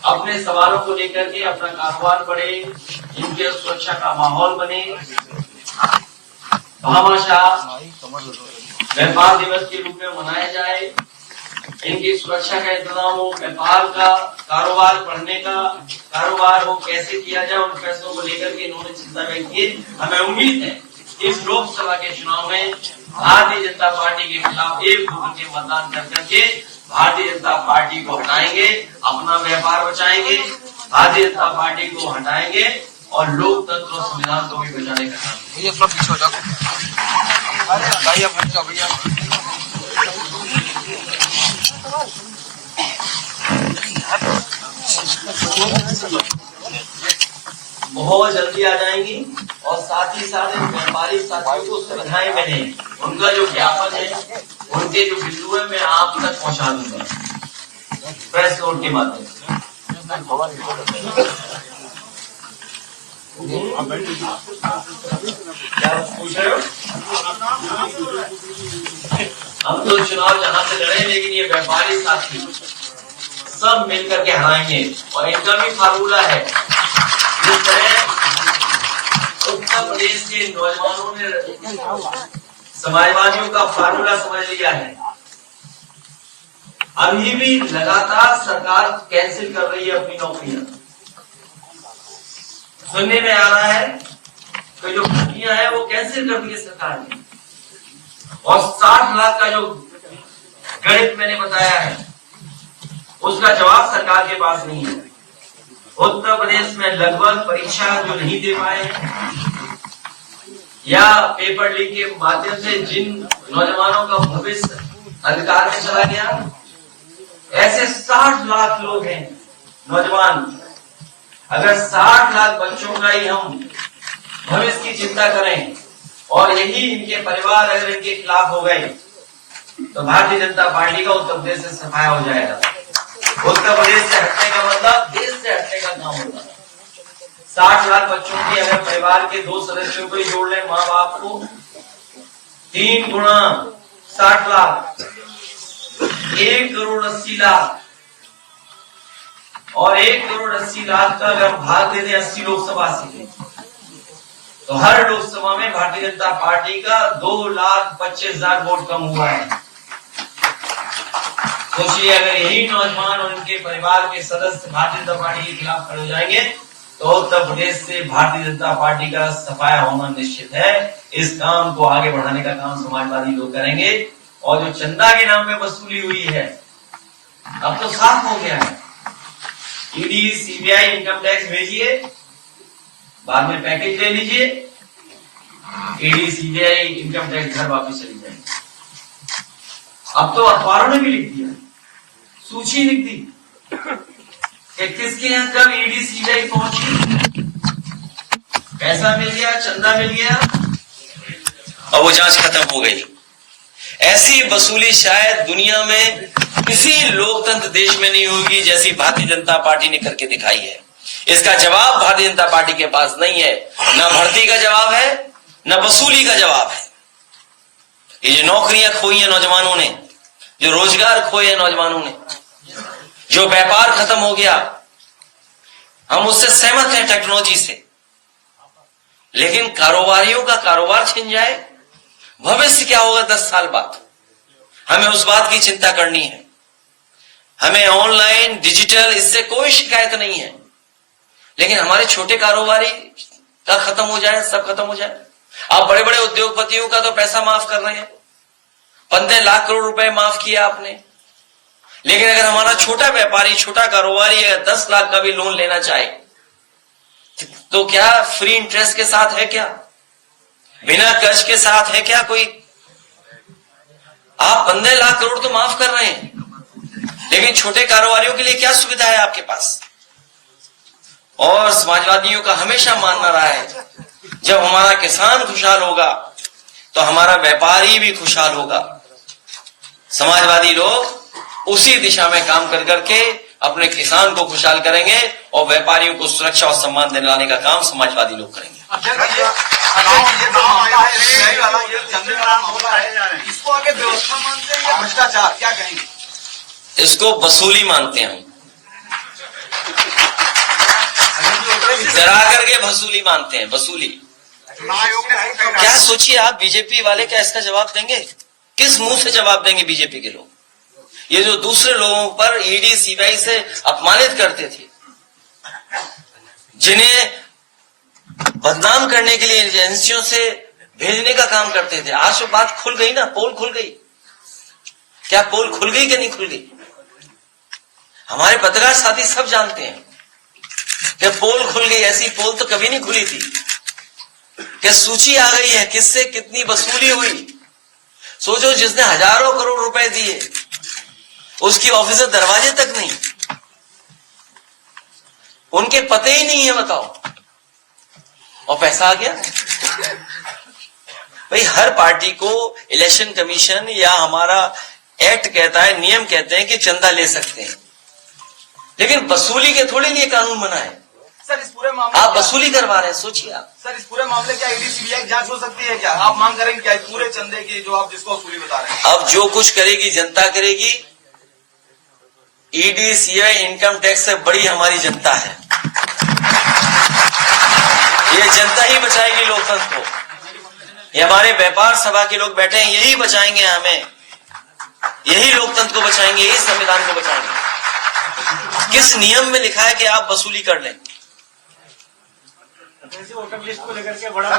अपने सवालों को लेकर के अपना कारोबार बढ़े, इनके सुरक्षा का माहौल बने, भामाशाह व्यापार दिवस के रूप में मनाया जाए, इनकी सुरक्षा का इंतजाम हो, व्यापार का, कारोबार बढ़ने का, कारोबार हो कैसे किया जाए, उन फैसलों को लेकर के इन्होंने चिंता व्यक्त की। हमें उम्मीद है इस लोकसभा के चुनाव में भारतीय जनता पार्टी के खिलाफ एक होकर के मतदान कर करके भारतीय जनता पार्टी को हटाएंगे, अपना व्यापार बचाएंगे, भारतीय जनता पार्टी को हटाएंगे और लोकतंत्र और संविधान को भी बचाने का काम। भैया थोड़ा पीछे हो जाओ, भैया हट जाओ भैया। बहुत जल्दी आ जाएंगी और साथ ही साथ व्यापारी साथियों को सुविधाएं मिले, उनका जो ज्ञापन है, उनके जो बिंदु है मैं आप तक पहुंचा दूंगा प्रेस नोट के माध्यम से। क्या पूछ रहे हो? हम तो चुनाव जहां से लड़े, लेकिन ये व्यापारी साथी सब मिलकर के हराएंगे और इनका भी फार्मूला है। जिस तरह उत्तर प्रदेश के नौजवानों ने समाजवादियों का फार्मूला समझ लिया है, अभी भी लगातार सरकार कैंसिल कर रही है अपनी नौकरियां। सुनने में आ रहा है कि जो भर्तियां हैं वो कैंसिल कर दी है सरकार ने, और 60 लाख का जो गणित मैंने बताया है उसका जवाब सरकार के पास नहीं है। उत्तर प्रदेश में लगभग परीक्षा जो नहीं दे पाए या पेपर लीक के माध्यम से जिन नौजवानों का भविष्य अंधकार में चला गया, ऐसे 60 लाख लोग हैं नौजवान। अगर 60 लाख बच्चों का ही हम भविष्य की चिंता करें और यही इनके परिवार अगर इनके खिलाफ हो गए तो भारतीय जनता पार्टी का उत्तर प्रदेश से सफाया हो जाएगा। उत्तर प्रदेश से हटने का मतलब देश से हटने का काम होगा। 60 लाख बच्चों की अगर परिवार के 2 सदस्यों को ही जोड़ लें, माँ बाप को, 3 गुणा 60 लाख 1 करोड़ 80 लाख, और 1 करोड़ 80 लाख का अगर भाग दे दें 80 लोकसभा सीटें, तो हर लोकसभा में भारतीय जनता पार्टी का 2,25,000 वोट कम हुआ है। सोचिए अगर यही नौजवान और उनके परिवार के सदस्य भारतीय जनता पार्टी के खिलाफ खड़े हो जाएंगे तो उत्तर प्रदेश से भारतीय जनता पार्टी का सफाया होना निश्चित है। इस काम को आगे बढ़ाने का काम समाजवादी लोग करेंगे। और जो चंदा के नाम पे वसूली हुई है, अब तो साफ हो गया है ईडी सीबीआई इनकम टैक्स भेजिए, बाद में पैकेज ले लीजिए, ईडी सीबीआई इनकम टैक्स घर वापस चली जाएगी। अब तो अखबारों ने भी लिख दिया, सूची लिख दी कि किसके यहां कब ईडी सीबीआई पहुंची, पैसा मिल गया, चंदा मिल गया और वो जांच खत्म हो गई। ऐसी वसूली शायद दुनिया में किसी लोकतंत्र देश में नहीं होगी जैसी भारतीय जनता पार्टी ने करके दिखाई है। इसका जवाब भारतीय जनता पार्टी के पास नहीं है, न भर्ती का जवाब है, न वसूली का जवाब है। ये जो नौकरियां खोई है नौजवानों ने, जो रोजगार खोए हैं नौजवानों ने, जो व्यापार खत्म हो गया, हम उससे सहमत हैं टेक्नोलॉजी से, लेकिन कारोबारियों का कारोबार छिन जाए, भविष्य क्या होगा 10 साल बाद, हमें उस बात की चिंता करनी है। हमें ऑनलाइन डिजिटल इससे कोई शिकायत नहीं है, लेकिन हमारे छोटे कारोबारी का खत्म हो जाए, सब खत्म हो जाए। आप बड़े बड़े उद्योगपतियों का तो पैसा माफ कर रहे हैं, 15 लाख करोड़ रुपए माफ किया आपने, लेकिन अगर हमारा छोटा व्यापारी, छोटा कारोबारी अगर 10 लाख का भी लोन लेना चाहे तो क्या फ्री इंटरेस्ट के साथ है, क्या बिना कर्ज के साथ है क्या कोई? आप 15 लाख करोड़ तो माफ कर रहे हैं, लेकिन छोटे कारोबारियों के लिए क्या सुविधा है आपके पास? और समाजवादियों का हमेशा मानना रहा है जब हमारा किसान खुशहाल होगा तो हमारा व्यापारी भी खुशहाल होगा। समाजवादी लोग उसी दिशा में काम कर करके अपने किसान को खुशहाल करेंगे और व्यापारियों को सुरक्षा और सम्मान दिलाने का काम समाजवादी लोग करेंगे। इसको आगे व्यवस्था मानते हैं या भ्रष्टाचार, क्या कहेंगे? इसको वसूली मानते हैं हम, डरा करके वसूली मानते हैं, वसूली। क्या सोचिए आप, बीजेपी वाले क्या इसका जवाब देंगे? किस मुंह से जवाब देंगे बीजेपी के लोग? ये जो दूसरे लोगों पर ईडी सीबीआई से अपमानित करते थे, जिन्हें बदनाम करने के लिए एजेंसियों से भेजने का काम करते थे, आज तो बात खुल गई ना, पोल खुल गई। क्या पोल खुल गई कि नहीं खुल गई? हमारे पत्रकार साथी सब जानते हैं कि पोल खुल गई। ऐसी पोल तो कभी नहीं खुली थी कि सूची आ गई है किससे कितनी वसूली हुई। सोचो, जिसने हजारों करोड़ रुपए दिए उसकी ऑफिसर दरवाजे तक नहीं, उनके पते ही नहीं है, बताओ, और पैसा आ गया। भाई, हर पार्टी को इलेक्शन कमीशन या हमारा एक्ट कहता है, नियम कहते हैं कि चंदा ले सकते हैं, लेकिन वसूली के थोड़े लिए कानून बना है। सर, इस पूरे मामले आप वसूली करवा रहे हैं, सोचिए आप। सर, इस पूरे मामले क्या ईडी सीबीआई जांच हो सकती है क्या? आप मांग करेंगे क्या पूरे चंदे की, जो आप जिसको वसूली बता रहे हैं? अब जो कुछ करेगी जनता करेगी। ईडी सीबीआई इनकम टैक्स से बड़ी हमारी जनता है। ये जनता ही बचाएगी लोकतंत्र को। ये हमारे व्यापार सभा के लोग बैठे हैं, यही बचाएंगे हमें, यही लोकतंत्र को बचाएंगे, यही संविधान को बचाएंगे। किस नियम में लिखा है कि आप वसूली कर लें? वोटर लिस्ट को लेकर के बड़ा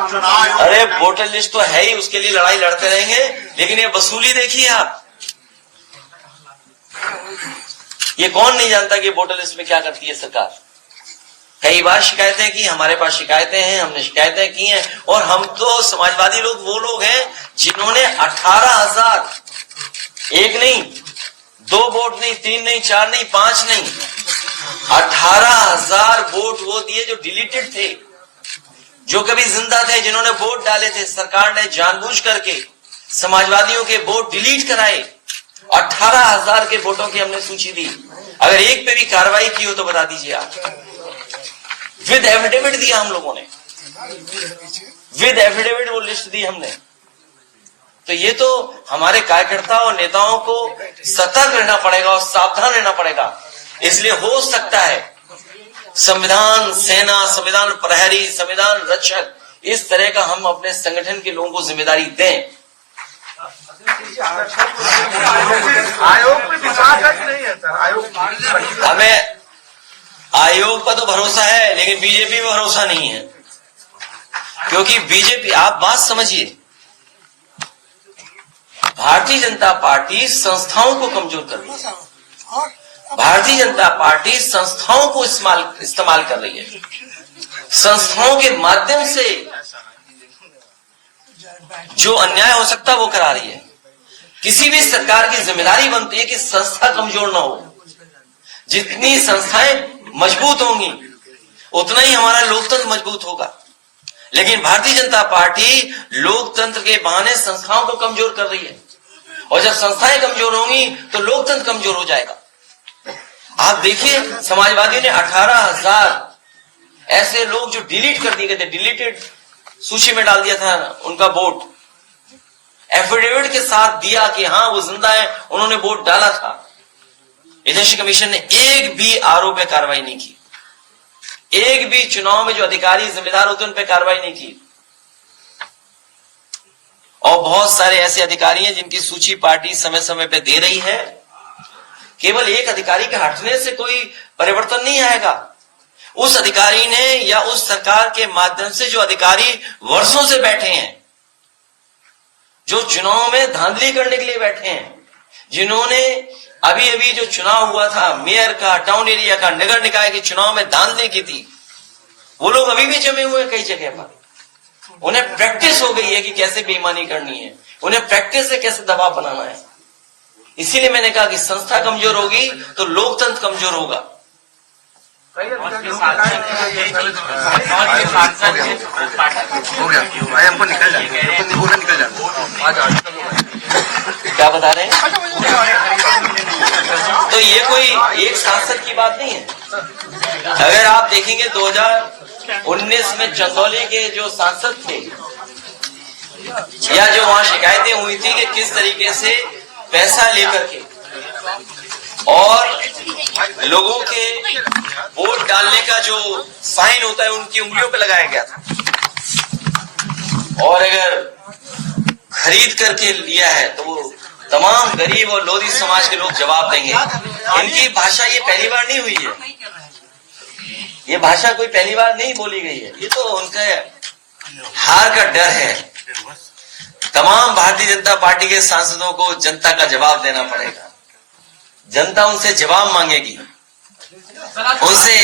अरे वोटर लिस्ट तो है ही, उसके लिए लड़ाई लड़ते रहेंगे, लेकिन ये वसूली देखिए आप। ये कौन नहीं जानता कि वोटर लिस्ट में क्या करती है सरकार? कई बार शिकायतें की, हमारे पास शिकायतें हैं, हमने शिकायतें की हैं, और हम तो समाजवादी लोग वो लोग हैं जिन्होंने 18,000, एक नहीं, 2 वोट नहीं, 3 नहीं, 4 नहीं, 5 नहीं, 18,000 वोट वो दिए जो डिलीटेड थे, जो कभी जिंदा थे, जिन्होंने वोट डाले थे। सरकार ने जानबूझ करके समाजवादियों के वोट डिलीट कराए। 18,000 के वोटों की हमने सूची दी। अगर एक पे भी कार्रवाई की हो तो बता दीजिए आप। विद एफिडेविट दिया हम लोगों ने, विद एफिडेविट वो लिस्ट दी हमने। तो ये तो हमारे कार्यकर्ता और नेताओं को सतर्क रहना पड़ेगा और सावधान रहना पड़ेगा। इसलिए हो सकता है संविधान सेना, संविधान प्रहरी, संविधान रक्षक, इस तरह का हम अपने संगठन के लोगों को जिम्मेदारी दें। आयोग में विश्वास है कि नहीं है सर? आयोग हमें आयोग पर तो भरोसा है, लेकिन बीजेपी पर भरोसा नहीं है, क्योंकि बीजेपी, आप बात समझिए, भारतीय जनता पार्टी संस्थाओं को कमजोर कर रही है। भारतीय जनता पार्टी संस्थाओं को इस्तेमाल कर रही है, संस्थाओं के माध्यम से जो अन्याय हो सकता है वो करा रही है। किसी भी सरकार की जिम्मेदारी बनती है कि संस्था कमजोर ना हो। जितनी संस्थाएं मजबूत होंगी उतना ही हमारा लोकतंत्र मजबूत होगा। लेकिन भारतीय जनता पार्टी लोकतंत्र के बहाने संस्थाओं को कमजोर कर रही है, और जब संस्थाएं कमजोर होंगी तो लोकतंत्र कमजोर हो जाएगा। आप देखिए, समाजवादियों ने 18,000 ऐसे लोग जो डिलीट कर दिए गए थे, डिलीटेड सूची में डाल दिया था उनका वोट, एफिडेविट के साथ दिया कि हाँ वो जिंदा है, उन्होंने वोट डाला था। इलेक्शन कमीशन ने एक भी आरोप पे कार्रवाई नहीं की, एक भी चुनाव में जो अधिकारी जिम्मेदार होते हैं उन पे कार्रवाई नहीं की। और बहुत सारे ऐसे अधिकारी हैं जिनकी सूची पार्टी समय समय पे दे रही है। केवल एक अधिकारी के हटने से कोई परिवर्तन नहीं आएगा। उस अधिकारी ने या उस सरकार के माध्यम से जो अधिकारी वर्षों से बैठे हैं, जो चुनाव में धांधली करने के लिए बैठे हैं, जिन्होंने अभी अभी जो चुनाव हुआ था मेयर का, टाउन एरिया का, नगर निकाय के चुनाव में धांधली की थी, वो लोग अभी भी जमे हुए हैं कई जगह पर। उन्हें प्रैक्टिस हो गई है कि कैसे बेईमानी करनी है, उन्हें प्रैक्टिस है कैसे दबाव बनाना है। इसीलिए मैंने कहा कि संस्था कमजोर होगी तो लोकतंत्र कमजोर होगा। हो गया, हमको निकल जाए। क्या बता रहे हैं? तो ये कोई एक सांसद की बात नहीं है। अगर आप देखेंगे 2019 में चंदौली के जो सांसद थे, या जो वहां शिकायतें हुई थी कि किस तरीके से पैसा लेकर के और लोगों के वोट डालने का जो फाइन होता है उनकी उंगलियों पे लगाया गया था, और अगर खरीद करके लिया है तो वो तमाम गरीब और लोधी समाज के लोग जवाब देंगे। इनकी भाषा ये पहली बार नहीं हुई है, ये भाषा कोई पहली बार नहीं बोली गई है, ये तो उनका हार का डर है। तमाम भारतीय जनता पार्टी के सांसदों को जनता का जवाब देना पड़ेगा। जनता उनसे जवाब मांगेगी, उनसे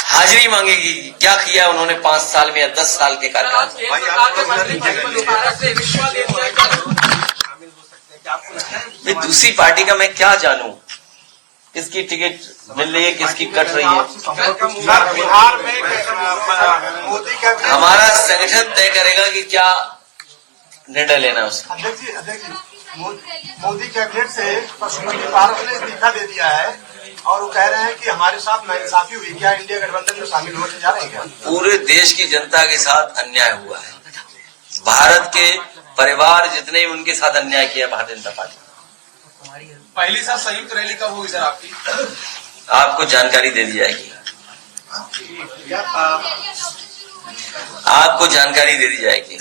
हाजिरी मांगेगी, क्या किया उन्होंने 5 साल में या 10 साल के कार्यकाल में। दूसरी पार्टी का मैं क्या जानूं, किसकी टिकट मिल रही है, किसकी कट रही है। बिहार में मोदी का हमारा संगठन तय करेगा कि क्या निर्णय लेना है उसका। अध्यक्ष जी, मोदी कैबिनेट से पशुपति पारस ने इस्तीफा दे दिया है और वो कह रहे हैं कि हमारे साथ नाइंसाफी हुई, क्या इंडिया गठबंधन में शामिल होने जा रहे हैं क्या? पूरे देश की जनता के साथ अन्याय हुआ है। भारत के परिवार जितने भी उनके साथ अन्याय किया भारतीय जनता पार्टी। पहली साल संयुक्त रैली कब हुई सर आपकी? आपको जानकारी दे दी जाएगी, आपको जानकारी दे दी जाएगी।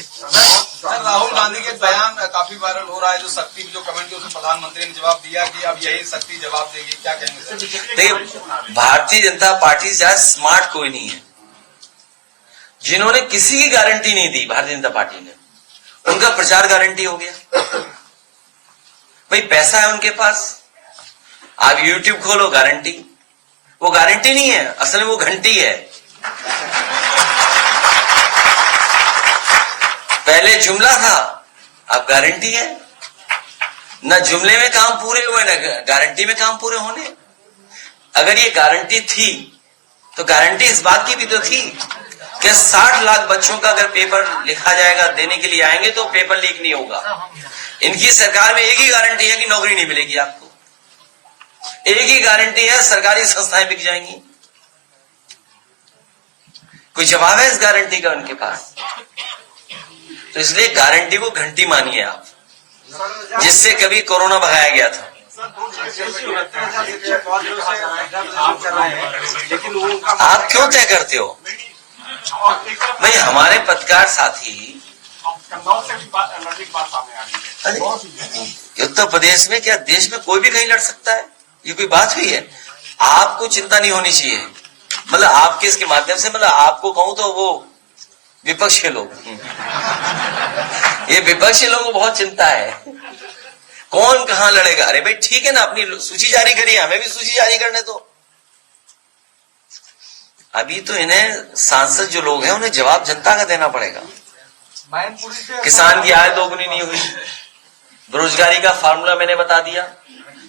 सर राहुल गांधी के बयान काफी वायरल हो रहा है, जो शक्ति जो कमेंट किया उसमें प्रधानमंत्री ने जवाब दिया कि अब यही शक्ति जवाब देगी, क्या कहेंगे सर? देखिए, भारतीय जनता पार्टी से ज्यादा स्मार्ट कोई नहीं है। जिन्होंने किसी की गारंटी नहीं दी भारतीय जनता पार्टी ने, उनका प्रचार गारंटी हो गया। भाई पैसा है उनके पास, आप YouTube खोलो गारंटी, वो गारंटी नहीं है, असल में वो घंटी है। पहले जुमला था, अब गारंटी है। न जुमले में काम पूरे हुए न गारंटी में काम पूरे होने। अगर ये गारंटी थी तो गारंटी इस बात की भी तो थी कि 60 लाख बच्चों का अगर पेपर लिखा जाएगा, देने के लिए आएंगे तो पेपर लीक नहीं होगा। इनकी सरकार में एक ही गारंटी है कि नौकरी नहीं मिलेगी आपको, एक ही गारंटी है सरकारी संस्थाएं बिक जाएंगी। कोई जवाब है इस गारंटी का उनके पास? तो इसलिए गारंटी को घंटी मानिए आप, जिससे कभी कोरोना भगाया गया था। आप क्यों तय करते हो भाई? हमारे पत्रकार साथी उत्तर प्रदेश में क्या देश में कोई भी कहीं लड़ सकता है? ये कोई बात हुई है? आपको चिंता नहीं होनी चाहिए। मतलब आपके इसके माध्यम से, मतलब आपको कहूं तो वो विपक्ष के लोग, ये विपक्ष के लोगों को बहुत चिंता है। कौन कहां लड़ेगा? अरे भाई ठीक है ना, अपनी सूची जारी करिए, हमें भी सूची जारी करने दो। अभी तो इन्हें सांसद जो लोग हैं उन्हें जवाब जनता का देना पड़ेगा। किसान की आय दोगुनी नहीं हुई, बेरोजगारी का फार्मूला मैंने बता दिया,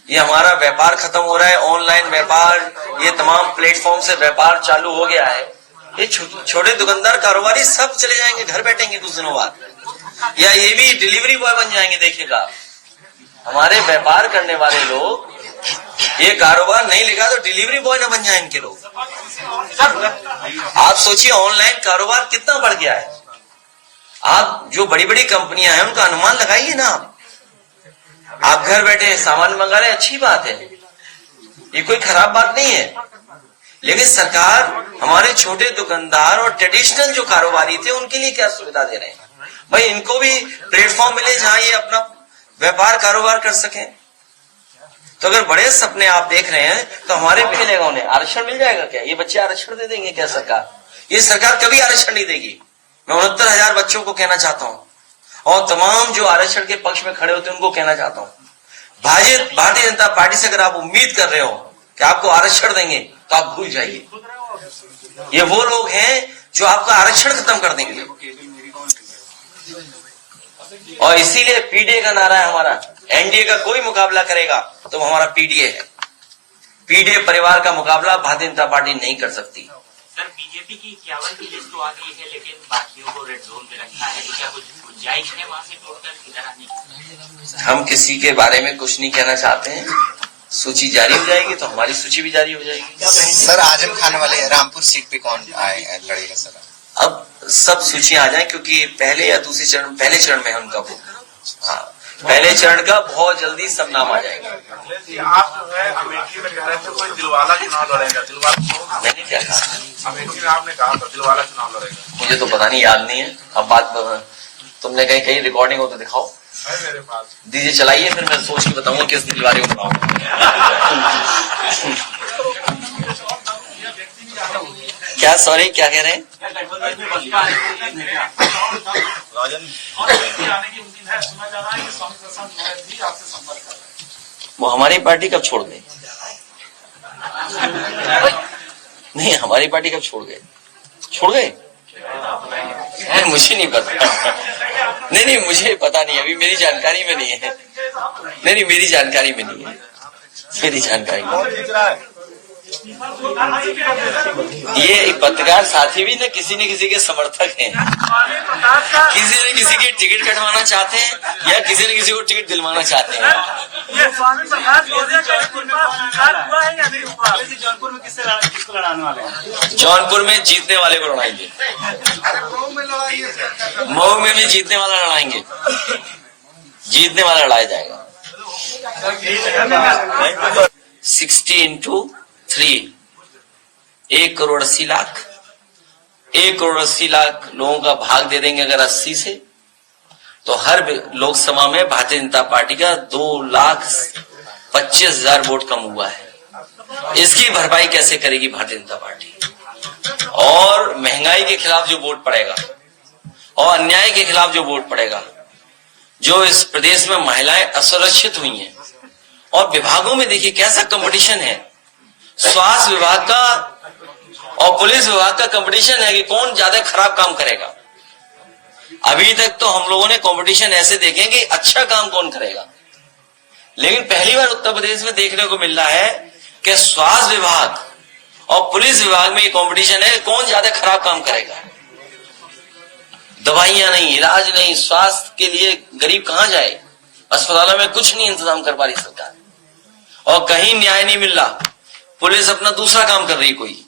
ये हमारा व्यापार खत्म हो रहा है, ऑनलाइन व्यापार, ये तमाम प्लेटफॉर्म से व्यापार चालू हो गया है। ये छोटे दुकानदार कारोबारी सब चले जाएंगे, घर बैठेंगे कुछ दिनों बाद, या ये भी डिलीवरी बॉय बन जाएंगे। देखिएगा हमारे व्यापार करने वाले लोग, ये कारोबार नहीं लिखा तो डिलीवरी बॉय ना बन जाए इनके लोग। आप सोचिए ऑनलाइन कारोबार कितना बढ़ गया है। आप जो बड़ी बड़ी कंपनियां हैं उनका अनुमान लगाइए ना। आप घर बैठे सामान मंगा रहे, अच्छी बात है, ये कोई खराब बात नहीं है, लेकिन सरकार हमारे छोटे दुकानदार और ट्रेडिशनल जो कारोबारी थे उनके लिए क्या सुविधा दे रहे हैं? भाई इनको भी प्लेटफॉर्म मिले जहां ये अपना व्यापार कारोबार कर सकें। तो अगर बड़े सपने आप देख रहे हैं तो हमारे भी मिलेगा, उन्हें आरक्षण मिल जाएगा क्या? ये बच्चे आरक्षण दे देंगे क्या सरकार? ये सरकार कभी आरक्षण नहीं देगी। मैं 69,000 बच्चों को कहना चाहता हूं और तमाम जो आरक्षण के पक्ष में खड़े होते हैं उनको कहना चाहता हूं, भारतीय जनता पार्टी से अगर आप उम्मीद कर रहे हो कि आपको आरक्षण देंगे तो आप भूल जाइए। ये वो लोग हैं जो आपका आरक्षण खत्म कर देंगे। और इसीलिए पीडीए का नारा है हमारा, एनडीए का कोई मुकाबला करेगा तो हमारा पीडीए है। पीडीए परिवार का मुकाबला भारतीय जनता पार्टी नहीं कर सकती। सर बीजेपी की 51 की लिस्ट तो आ गई है, लेकिन बाकियों को रेड जोन में रखा है, तो क्या कुछ गुंजाइश है वहां से तोड़कर इधर आने की? हम किसी के बारे में कुछ नहीं कहना चाहते हैं। सूची जारी हो जाएगी तो हमारी सूची भी जारी हो जाएगी। सर आजम खान वाले रामपुर सीट पे कौन लड़ेगा सर? अब सब सूचियां आ जाए, क्योंकि पहले या दूसरे चरण, पहले चरण में है उनका वो, हाँ पहले चरण का बहुत जल्दी सब नाम आ जाएगा। आप जो है अमेठी में कह रहे थे कोई दिलवाला चुनाव लड़ेगा, दिलवाला मैंने क्या कहा? अमेठी में आपने कहा था दिलवाला चुनाव लड़ेगा। मुझे तो पता नहीं, याद नहीं है। अब बात तुमने कहीं रिकॉर्डिंग हो तो दिखाओ, है मेरे पास। दीजिए चलाइए, फिर मैं सोच के बताऊंगा किस दिलवारी को बनाऊंगा। क्या सॉरी क्या कह रहे हैं? वो हमारी पार्टी कब छोड़ गए? नहीं हमारी पार्टी कब छोड़ गए? छोड़ गए? मुझे नहीं पता। नहीं मुझे पता नहीं, अभी मेरी जानकारी में नहीं है। नहीं मेरी जानकारी में नहीं है, मेरी जानकारी में। ये पत्रकार साथी भी न किसी के समर्थक हैं, किसी न किसी की टिकट कटवाना चाहते हैं या किसी न किसी को टिकट दिलवाना चाहते हैं। जौनपुर में किसको लड़ाने वाले हैं? जौनपुर में जीतने वाले को लड़ाएंगे, मऊ में भी जीतने वाला लड़ाएंगे, जीतने वाला लड़ाया जाएगा। 60 into 3 1 करोड़ 80 लाख, 1 करोड़ 80 लाख लोगों का भाग दे देंगे अगर 80 से, तो हर लोकसभा में भारतीय जनता पार्टी का 2,25,000 वोट कम हुआ है। इसकी भरपाई कैसे करेगी भारतीय जनता पार्टी? और महंगाई के खिलाफ जो वोट पड़ेगा और अन्याय के खिलाफ जो वोट पड़ेगा, जो इस प्रदेश में महिलाएं असुरक्षित हुई हैं, और विभागों में देखिए कैसा कंपटीशन है। स्वास्थ्य विभाग का और पुलिस विभाग का कंपटीशन है कि कौन ज्यादा खराब काम करेगा। अभी तक तो हम लोगों ने कंपटीशन ऐसे देखे कि अच्छा काम कौन करेगा, लेकिन पहली बार उत्तर प्रदेश में देखने को मिल रहा है कि स्वास्थ्य विभाग और पुलिस विभाग में ये कंपटीशन है कौन ज्यादा खराब काम करेगा। दवाइयां नहीं, इलाज नहीं, स्वास्थ्य के लिए गरीब कहां जाए? अस्पतालों में कुछ नहीं इंतजाम कर पा रही सरकार, और कहीं न्याय नहीं मिल रहा। पुलिस अपना दूसरा काम कर रही कोई।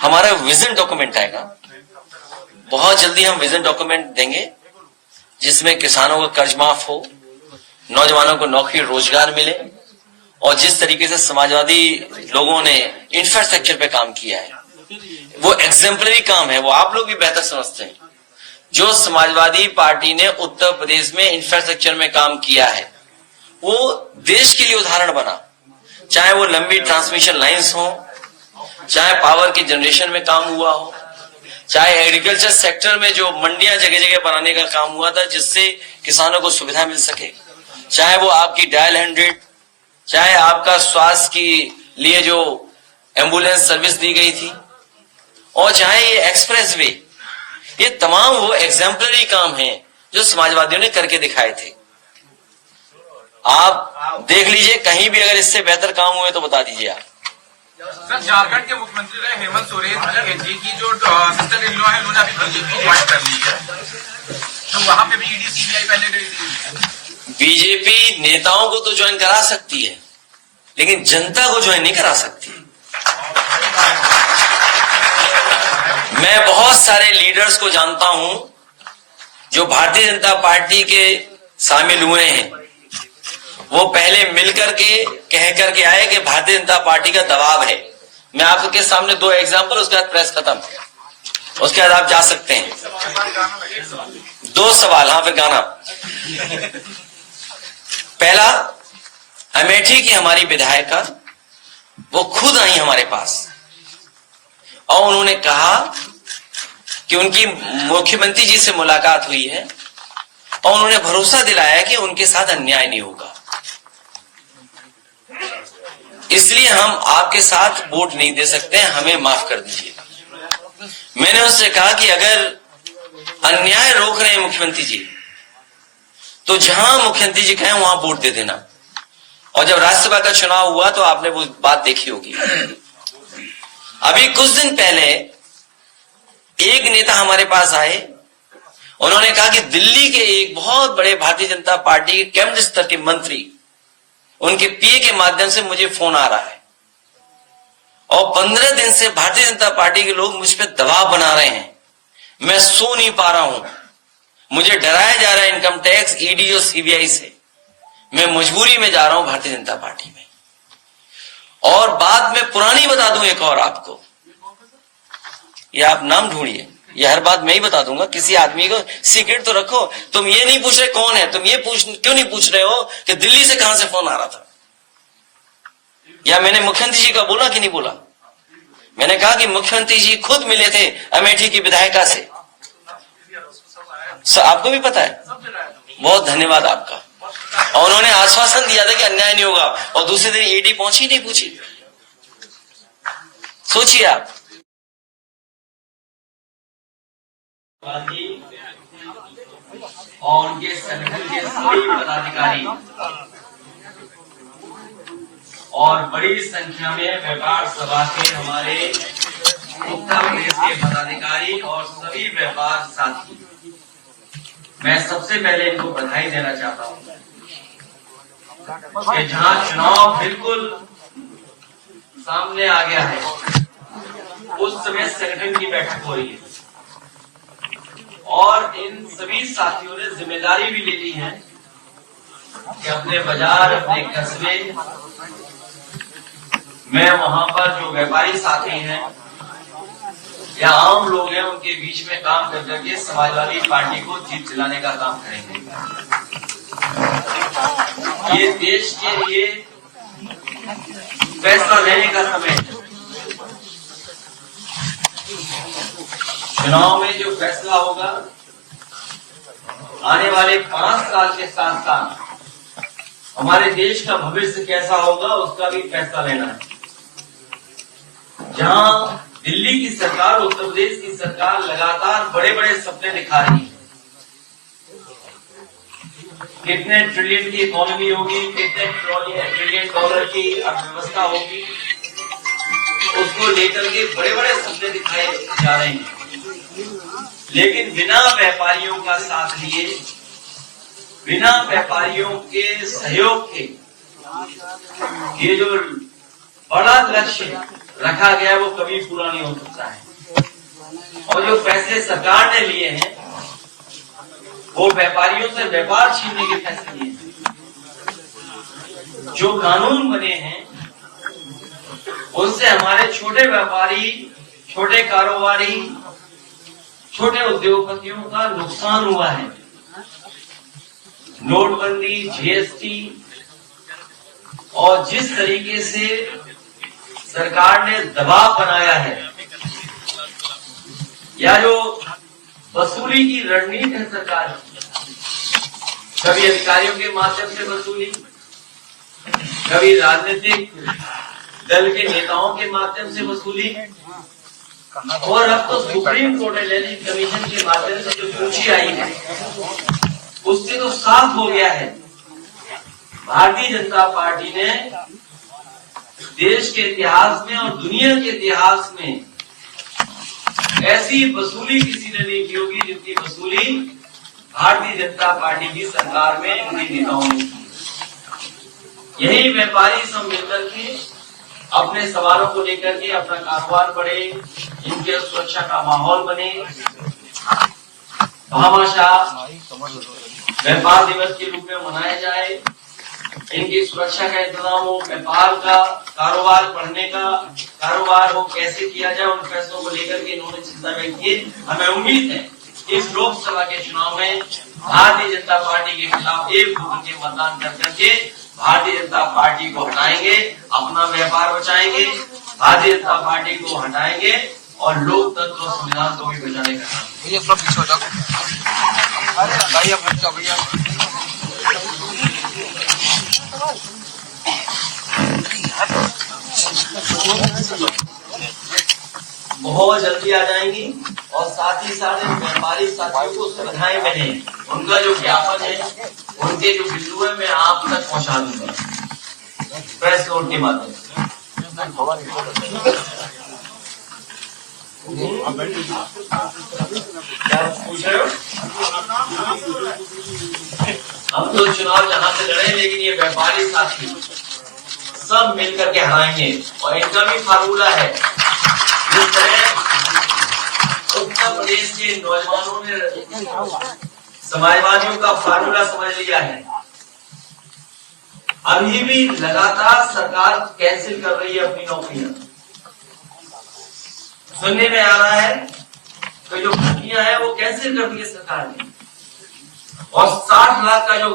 हमारा विजन डॉक्यूमेंट आएगा बहुत जल्दी, हम विजन डॉक्यूमेंट देंगे जिसमें किसानों का कर्ज माफ हो, नौजवानों को नौकरी रोजगार मिले, और जिस तरीके से समाजवादी लोगों ने इंफ्रास्ट्रक्चर पे काम किया है वो एग्जेम्पलरी काम है, वो आप लोग भी बेहतर समझते हैं। जो समाजवादी पार्टी ने उत्तर प्रदेश में इंफ्रास्ट्रक्चर में काम किया है वो देश के लिए उदाहरण बना, चाहे वो लंबी ट्रांसमिशन लाइंस हो, चाहे पावर के जनरेशन में काम हुआ हो, चाहे एग्रीकल्चर सेक्टर में जो मंडियां जगह जगह बनाने का काम हुआ था जिससे किसानों को सुविधा मिल सके, चाहे वो आपकी डायल 100, चाहे आपका स्वास्थ्य के लिए जो एम्बुलेंस सर्विस दी गई थी, और चाहे ये एक्सप्रेस वे, ये तमाम वो एग्जाम्पलरी काम हैं जो समाजवादियों ने करके दिखाए थे। आप देख लीजिए, कहीं भी अगर इससे बेहतर काम हुए तो बता दीजिए आप। सर, झारखंड के मुख्यमंत्री रहे हेमंत सोरेन जी की जो सिस्टर इन लॉ है उन्होंने अभी बीजेपी ज्वाइन कर ली है, तो वहां पे भी ईडी सीबीआई पहले गई थी। बीजेपी नेताओं को तो ज्वाइन करा सकती है, लेकिन जनता को ज्वाइन नहीं करा सकती। मैं बहुत सारे लीडर्स को जानता हूं जो भारतीय जनता पार्टी के शामिल हुए हैं, वो पहले मिलकर के कह करके आए कि भारतीय जनता पार्टी का दबाव है। मैं आपके सामने 2 एग्जांपल, उसके बाद प्रेस खत्म, उसके बाद आप जा सकते हैं। 2 सवाल, हाँ फिर गाना। पहला, अमेठी की हमारी विधायिका वो खुद आई हमारे पास और उन्होंने कहा कि उनकी मुख्यमंत्री जी से मुलाकात हुई है और उन्होंने भरोसा दिलाया कि उनके साथ अन्याय नहीं होगा, इसलिए हम आपके साथ वोट नहीं दे सकते हैं, हमें माफ कर दीजिए। मैंने उससे कहा कि अगर अन्याय रोक रहे हैं मुख्यमंत्री जी, तो जहां मुख्यमंत्री जी कहें वहां वोट दे देना। और जब राज्यसभा का चुनाव हुआ तो आपने वो बात देखी होगी। अभी कुछ दिन पहले एक नेता हमारे पास आए, उन्होंने कहा कि दिल्ली के एक बहुत बड़े भारतीय जनता पार्टी के कैबिनेट स्तर के मंत्री, उनके पीए के माध्यम से मुझे फोन आ रहा है और 15 दिन से भारतीय जनता पार्टी के लोग मुझ पर दबाव बना रहे हैं, मैं सो नहीं पा रहा हूं, मुझे डराया जा रहा है इनकम टैक्स, ईडी और सीबीआई से, मैं मजबूरी में जा रहा हूं भारतीय जनता पार्टी में। और बात मैं पुरानी बता दूं एक और आपको, ये आप नाम ढूंढिए, ये हर बात मैं ही बता दूंगा, किसी आदमी को सीक्रेट तो रखो। तुम ये नहीं पूछ रहे कौन है, तुम ये क्यों नहीं पूछ रहे हो कि दिल्ली से कहां से फोन आ रहा था, या मैंने मुख्यमंत्री जी का बोला कि नहीं बोला। मैंने कहा कि मुख्यमंत्री जी खुद मिले थे अमेठी की विधायिका से, आपको भी पता है। बहुत धन्यवाद आपका। और उन्होंने आश्वासन दिया था कि अन्याय नहीं होगा, और दूसरे दिन ईडी पहुंची नहीं पूछी। सोचिए आप। और उनके संगठन के सभी पदाधिकारी और बड़ी संख्या में व्यापार सभा के हमारे उत्तर प्रदेश के पदाधिकारी और सभी व्यापार साथी, मैं सबसे पहले इनको बधाई देना चाहता हूं कि जहां चुनाव बिल्कुल सामने आ गया है, उस समय संगठन की बैठक हो रही है और इन सभी साथियों ने जिम्मेदारी भी ले ली है कि अपने बाजार, अपने कस्बे में वहां पर जो व्यापारी साथी हैं या आम लोग हैं, उनके बीच में काम कर करके समाजवादी पार्टी को जीत दिलाने का काम करेंगे। ये देश के लिए फैसला लेने का समय है। चुनाव में जो फैसला होगा, आने वाले 5 साल के साथ साथ हमारे देश का भविष्य कैसा होगा, उसका भी फैसला लेना है। जहां दिल्ली की सरकार, उत्तर प्रदेश की सरकार लगातार बड़े बड़े सपने दिखा रही है, कितने ट्रिलियन की इकोनॉमी होगी, कितने ट्रिलियन डॉलर की अर्थव्यवस्था होगी, उसको लेकर के बड़े बड़े सपने दिखाए जा रहे हैं, लेकिन बिना व्यापारियों का साथ लिए, बिना व्यापारियों के सहयोग के ये जो बड़ा लक्ष्य रखा गया वो कभी पूरा नहीं हो सकता है। और जो फैसले सरकार ने लिए हैं वो व्यापारियों से व्यापार छीनने के फैसले लिए हैं। जो कानून बने हैं उनसे हमारे छोटे व्यापारी, छोटे कारोबारी, छोटे उद्योगपतियों का नुकसान हुआ है। नोटबंदी, जीएसटी और जिस तरीके से सरकार ने दबाव बनाया है, या जो वसूली की रणनीति है सरकार की, कभी अधिकारियों के माध्यम से वसूली, कभी राजनीतिक दल के नेताओं के माध्यम से वसूली, और अब तो सुप्रीम कोर्ट इलेक्शन कमीशन के माध्यम से जो सूची आई है उससे तो साफ हो गया है भारतीय जनता पार्टी ने देश के इतिहास में और दुनिया के इतिहास में ऐसी वसूली किसी ने नहीं की होगी जितनी वसूली भारतीय जनता पार्टी की सरकार में इनके नेताओं ने की। यही व्यापारी सब मिलकर के अपने सवालों को लेकर के अपना कारोबार बढ़े, इनके सुरक्षा का माहौल बने, भामाशाह व्यापार दिवस के रूप में मनाया जाए, इनकी सुरक्षा का इंतजाम हो, व्यापार का कारोबार बढ़ने का कारोबार हो कैसे किया जाए, उन फैसलों को लेकर के इन्होंने चिंता व्यक्त की। हमें उम्मीद है इस लोकसभा के चुनाव में भारतीय जनता पार्टी के खिलाफ एक होकर के मतदान कर करके भारतीय जनता पार्टी को हटाएंगे, अपना व्यापार बचाएंगे, भारतीय जनता पार्टी को हटाएंगे और लोकतंत्र और संविधान को भी बचाने का काम। भैया थोड़ा पीछे हो जाओ, भाई अब हट जाओ भैया। बहुत जल्दी आ जाएंगी और साथ ही साथ इन व्यापारी साथियों को सुविधाएं मिले, उनका जो ज्ञापन है, उनके जो बिंदु है, मैं आप तक पहुंचा दूंगा प्रेस नोट के माध्यम से। क्या पूछ रहे हो? हम तो चुनाव जहां से लड़े, लेकिन ये व्यापारी साथी सब मिलकर के हराएंगे और इनका भी फार्मूला है। जिस तरह उत्तर प्रदेश के नौजवानों ने समाजवादियों का फार्मूला समझ लिया है, अभी भी लगातार सरकार कैंसिल कर रही है अपनी नौकरियां। सुनने में आ रहा है कि जो भर्तियां हैं वो कैंसिल कर दी है सरकार ने, और 60 लाख का जो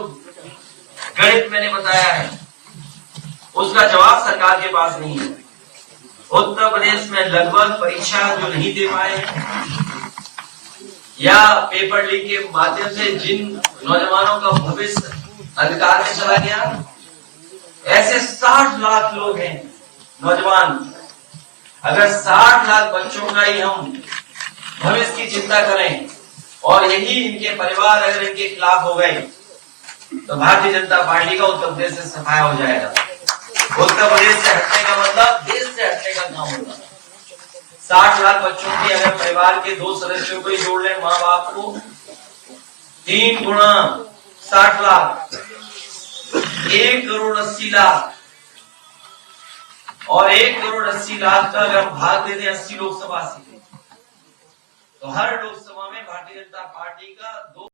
गणित मैंने बताया है उसका जवाब सरकार के पास नहीं है। उत्तर प्रदेश में लगभग परीक्षा जो नहीं दे पाए हैं या पेपर लीक के माध्यम से जिन नौजवानों का भविष्य अंधकार में चला गया, ऐसे 60 लाख लोग हैं नौजवान। अगर 60 लाख बच्चों का ही हम भविष्य की चिंता करें और यही इनके परिवार अगर इनके खिलाफ हो गए तो भारतीय जनता पार्टी का उत्तर प्रदेश से सफाया हो जाएगा। उत्तर प्रदेश से हटने का मतलब देश से हटने का काम होगा। 60 लाख बच्चों की अगर परिवार के 2 सदस्यों को ही जोड़ लें, माँ बाप को, 3 गुना 60 लाख 1 करोड़ 80 लाख, और 1 करोड़ 80 लाख का अगर भाग दे दें 80 लोकसभा सीटें, तो हर लोकसभा में भारतीय जनता पार्टी का 2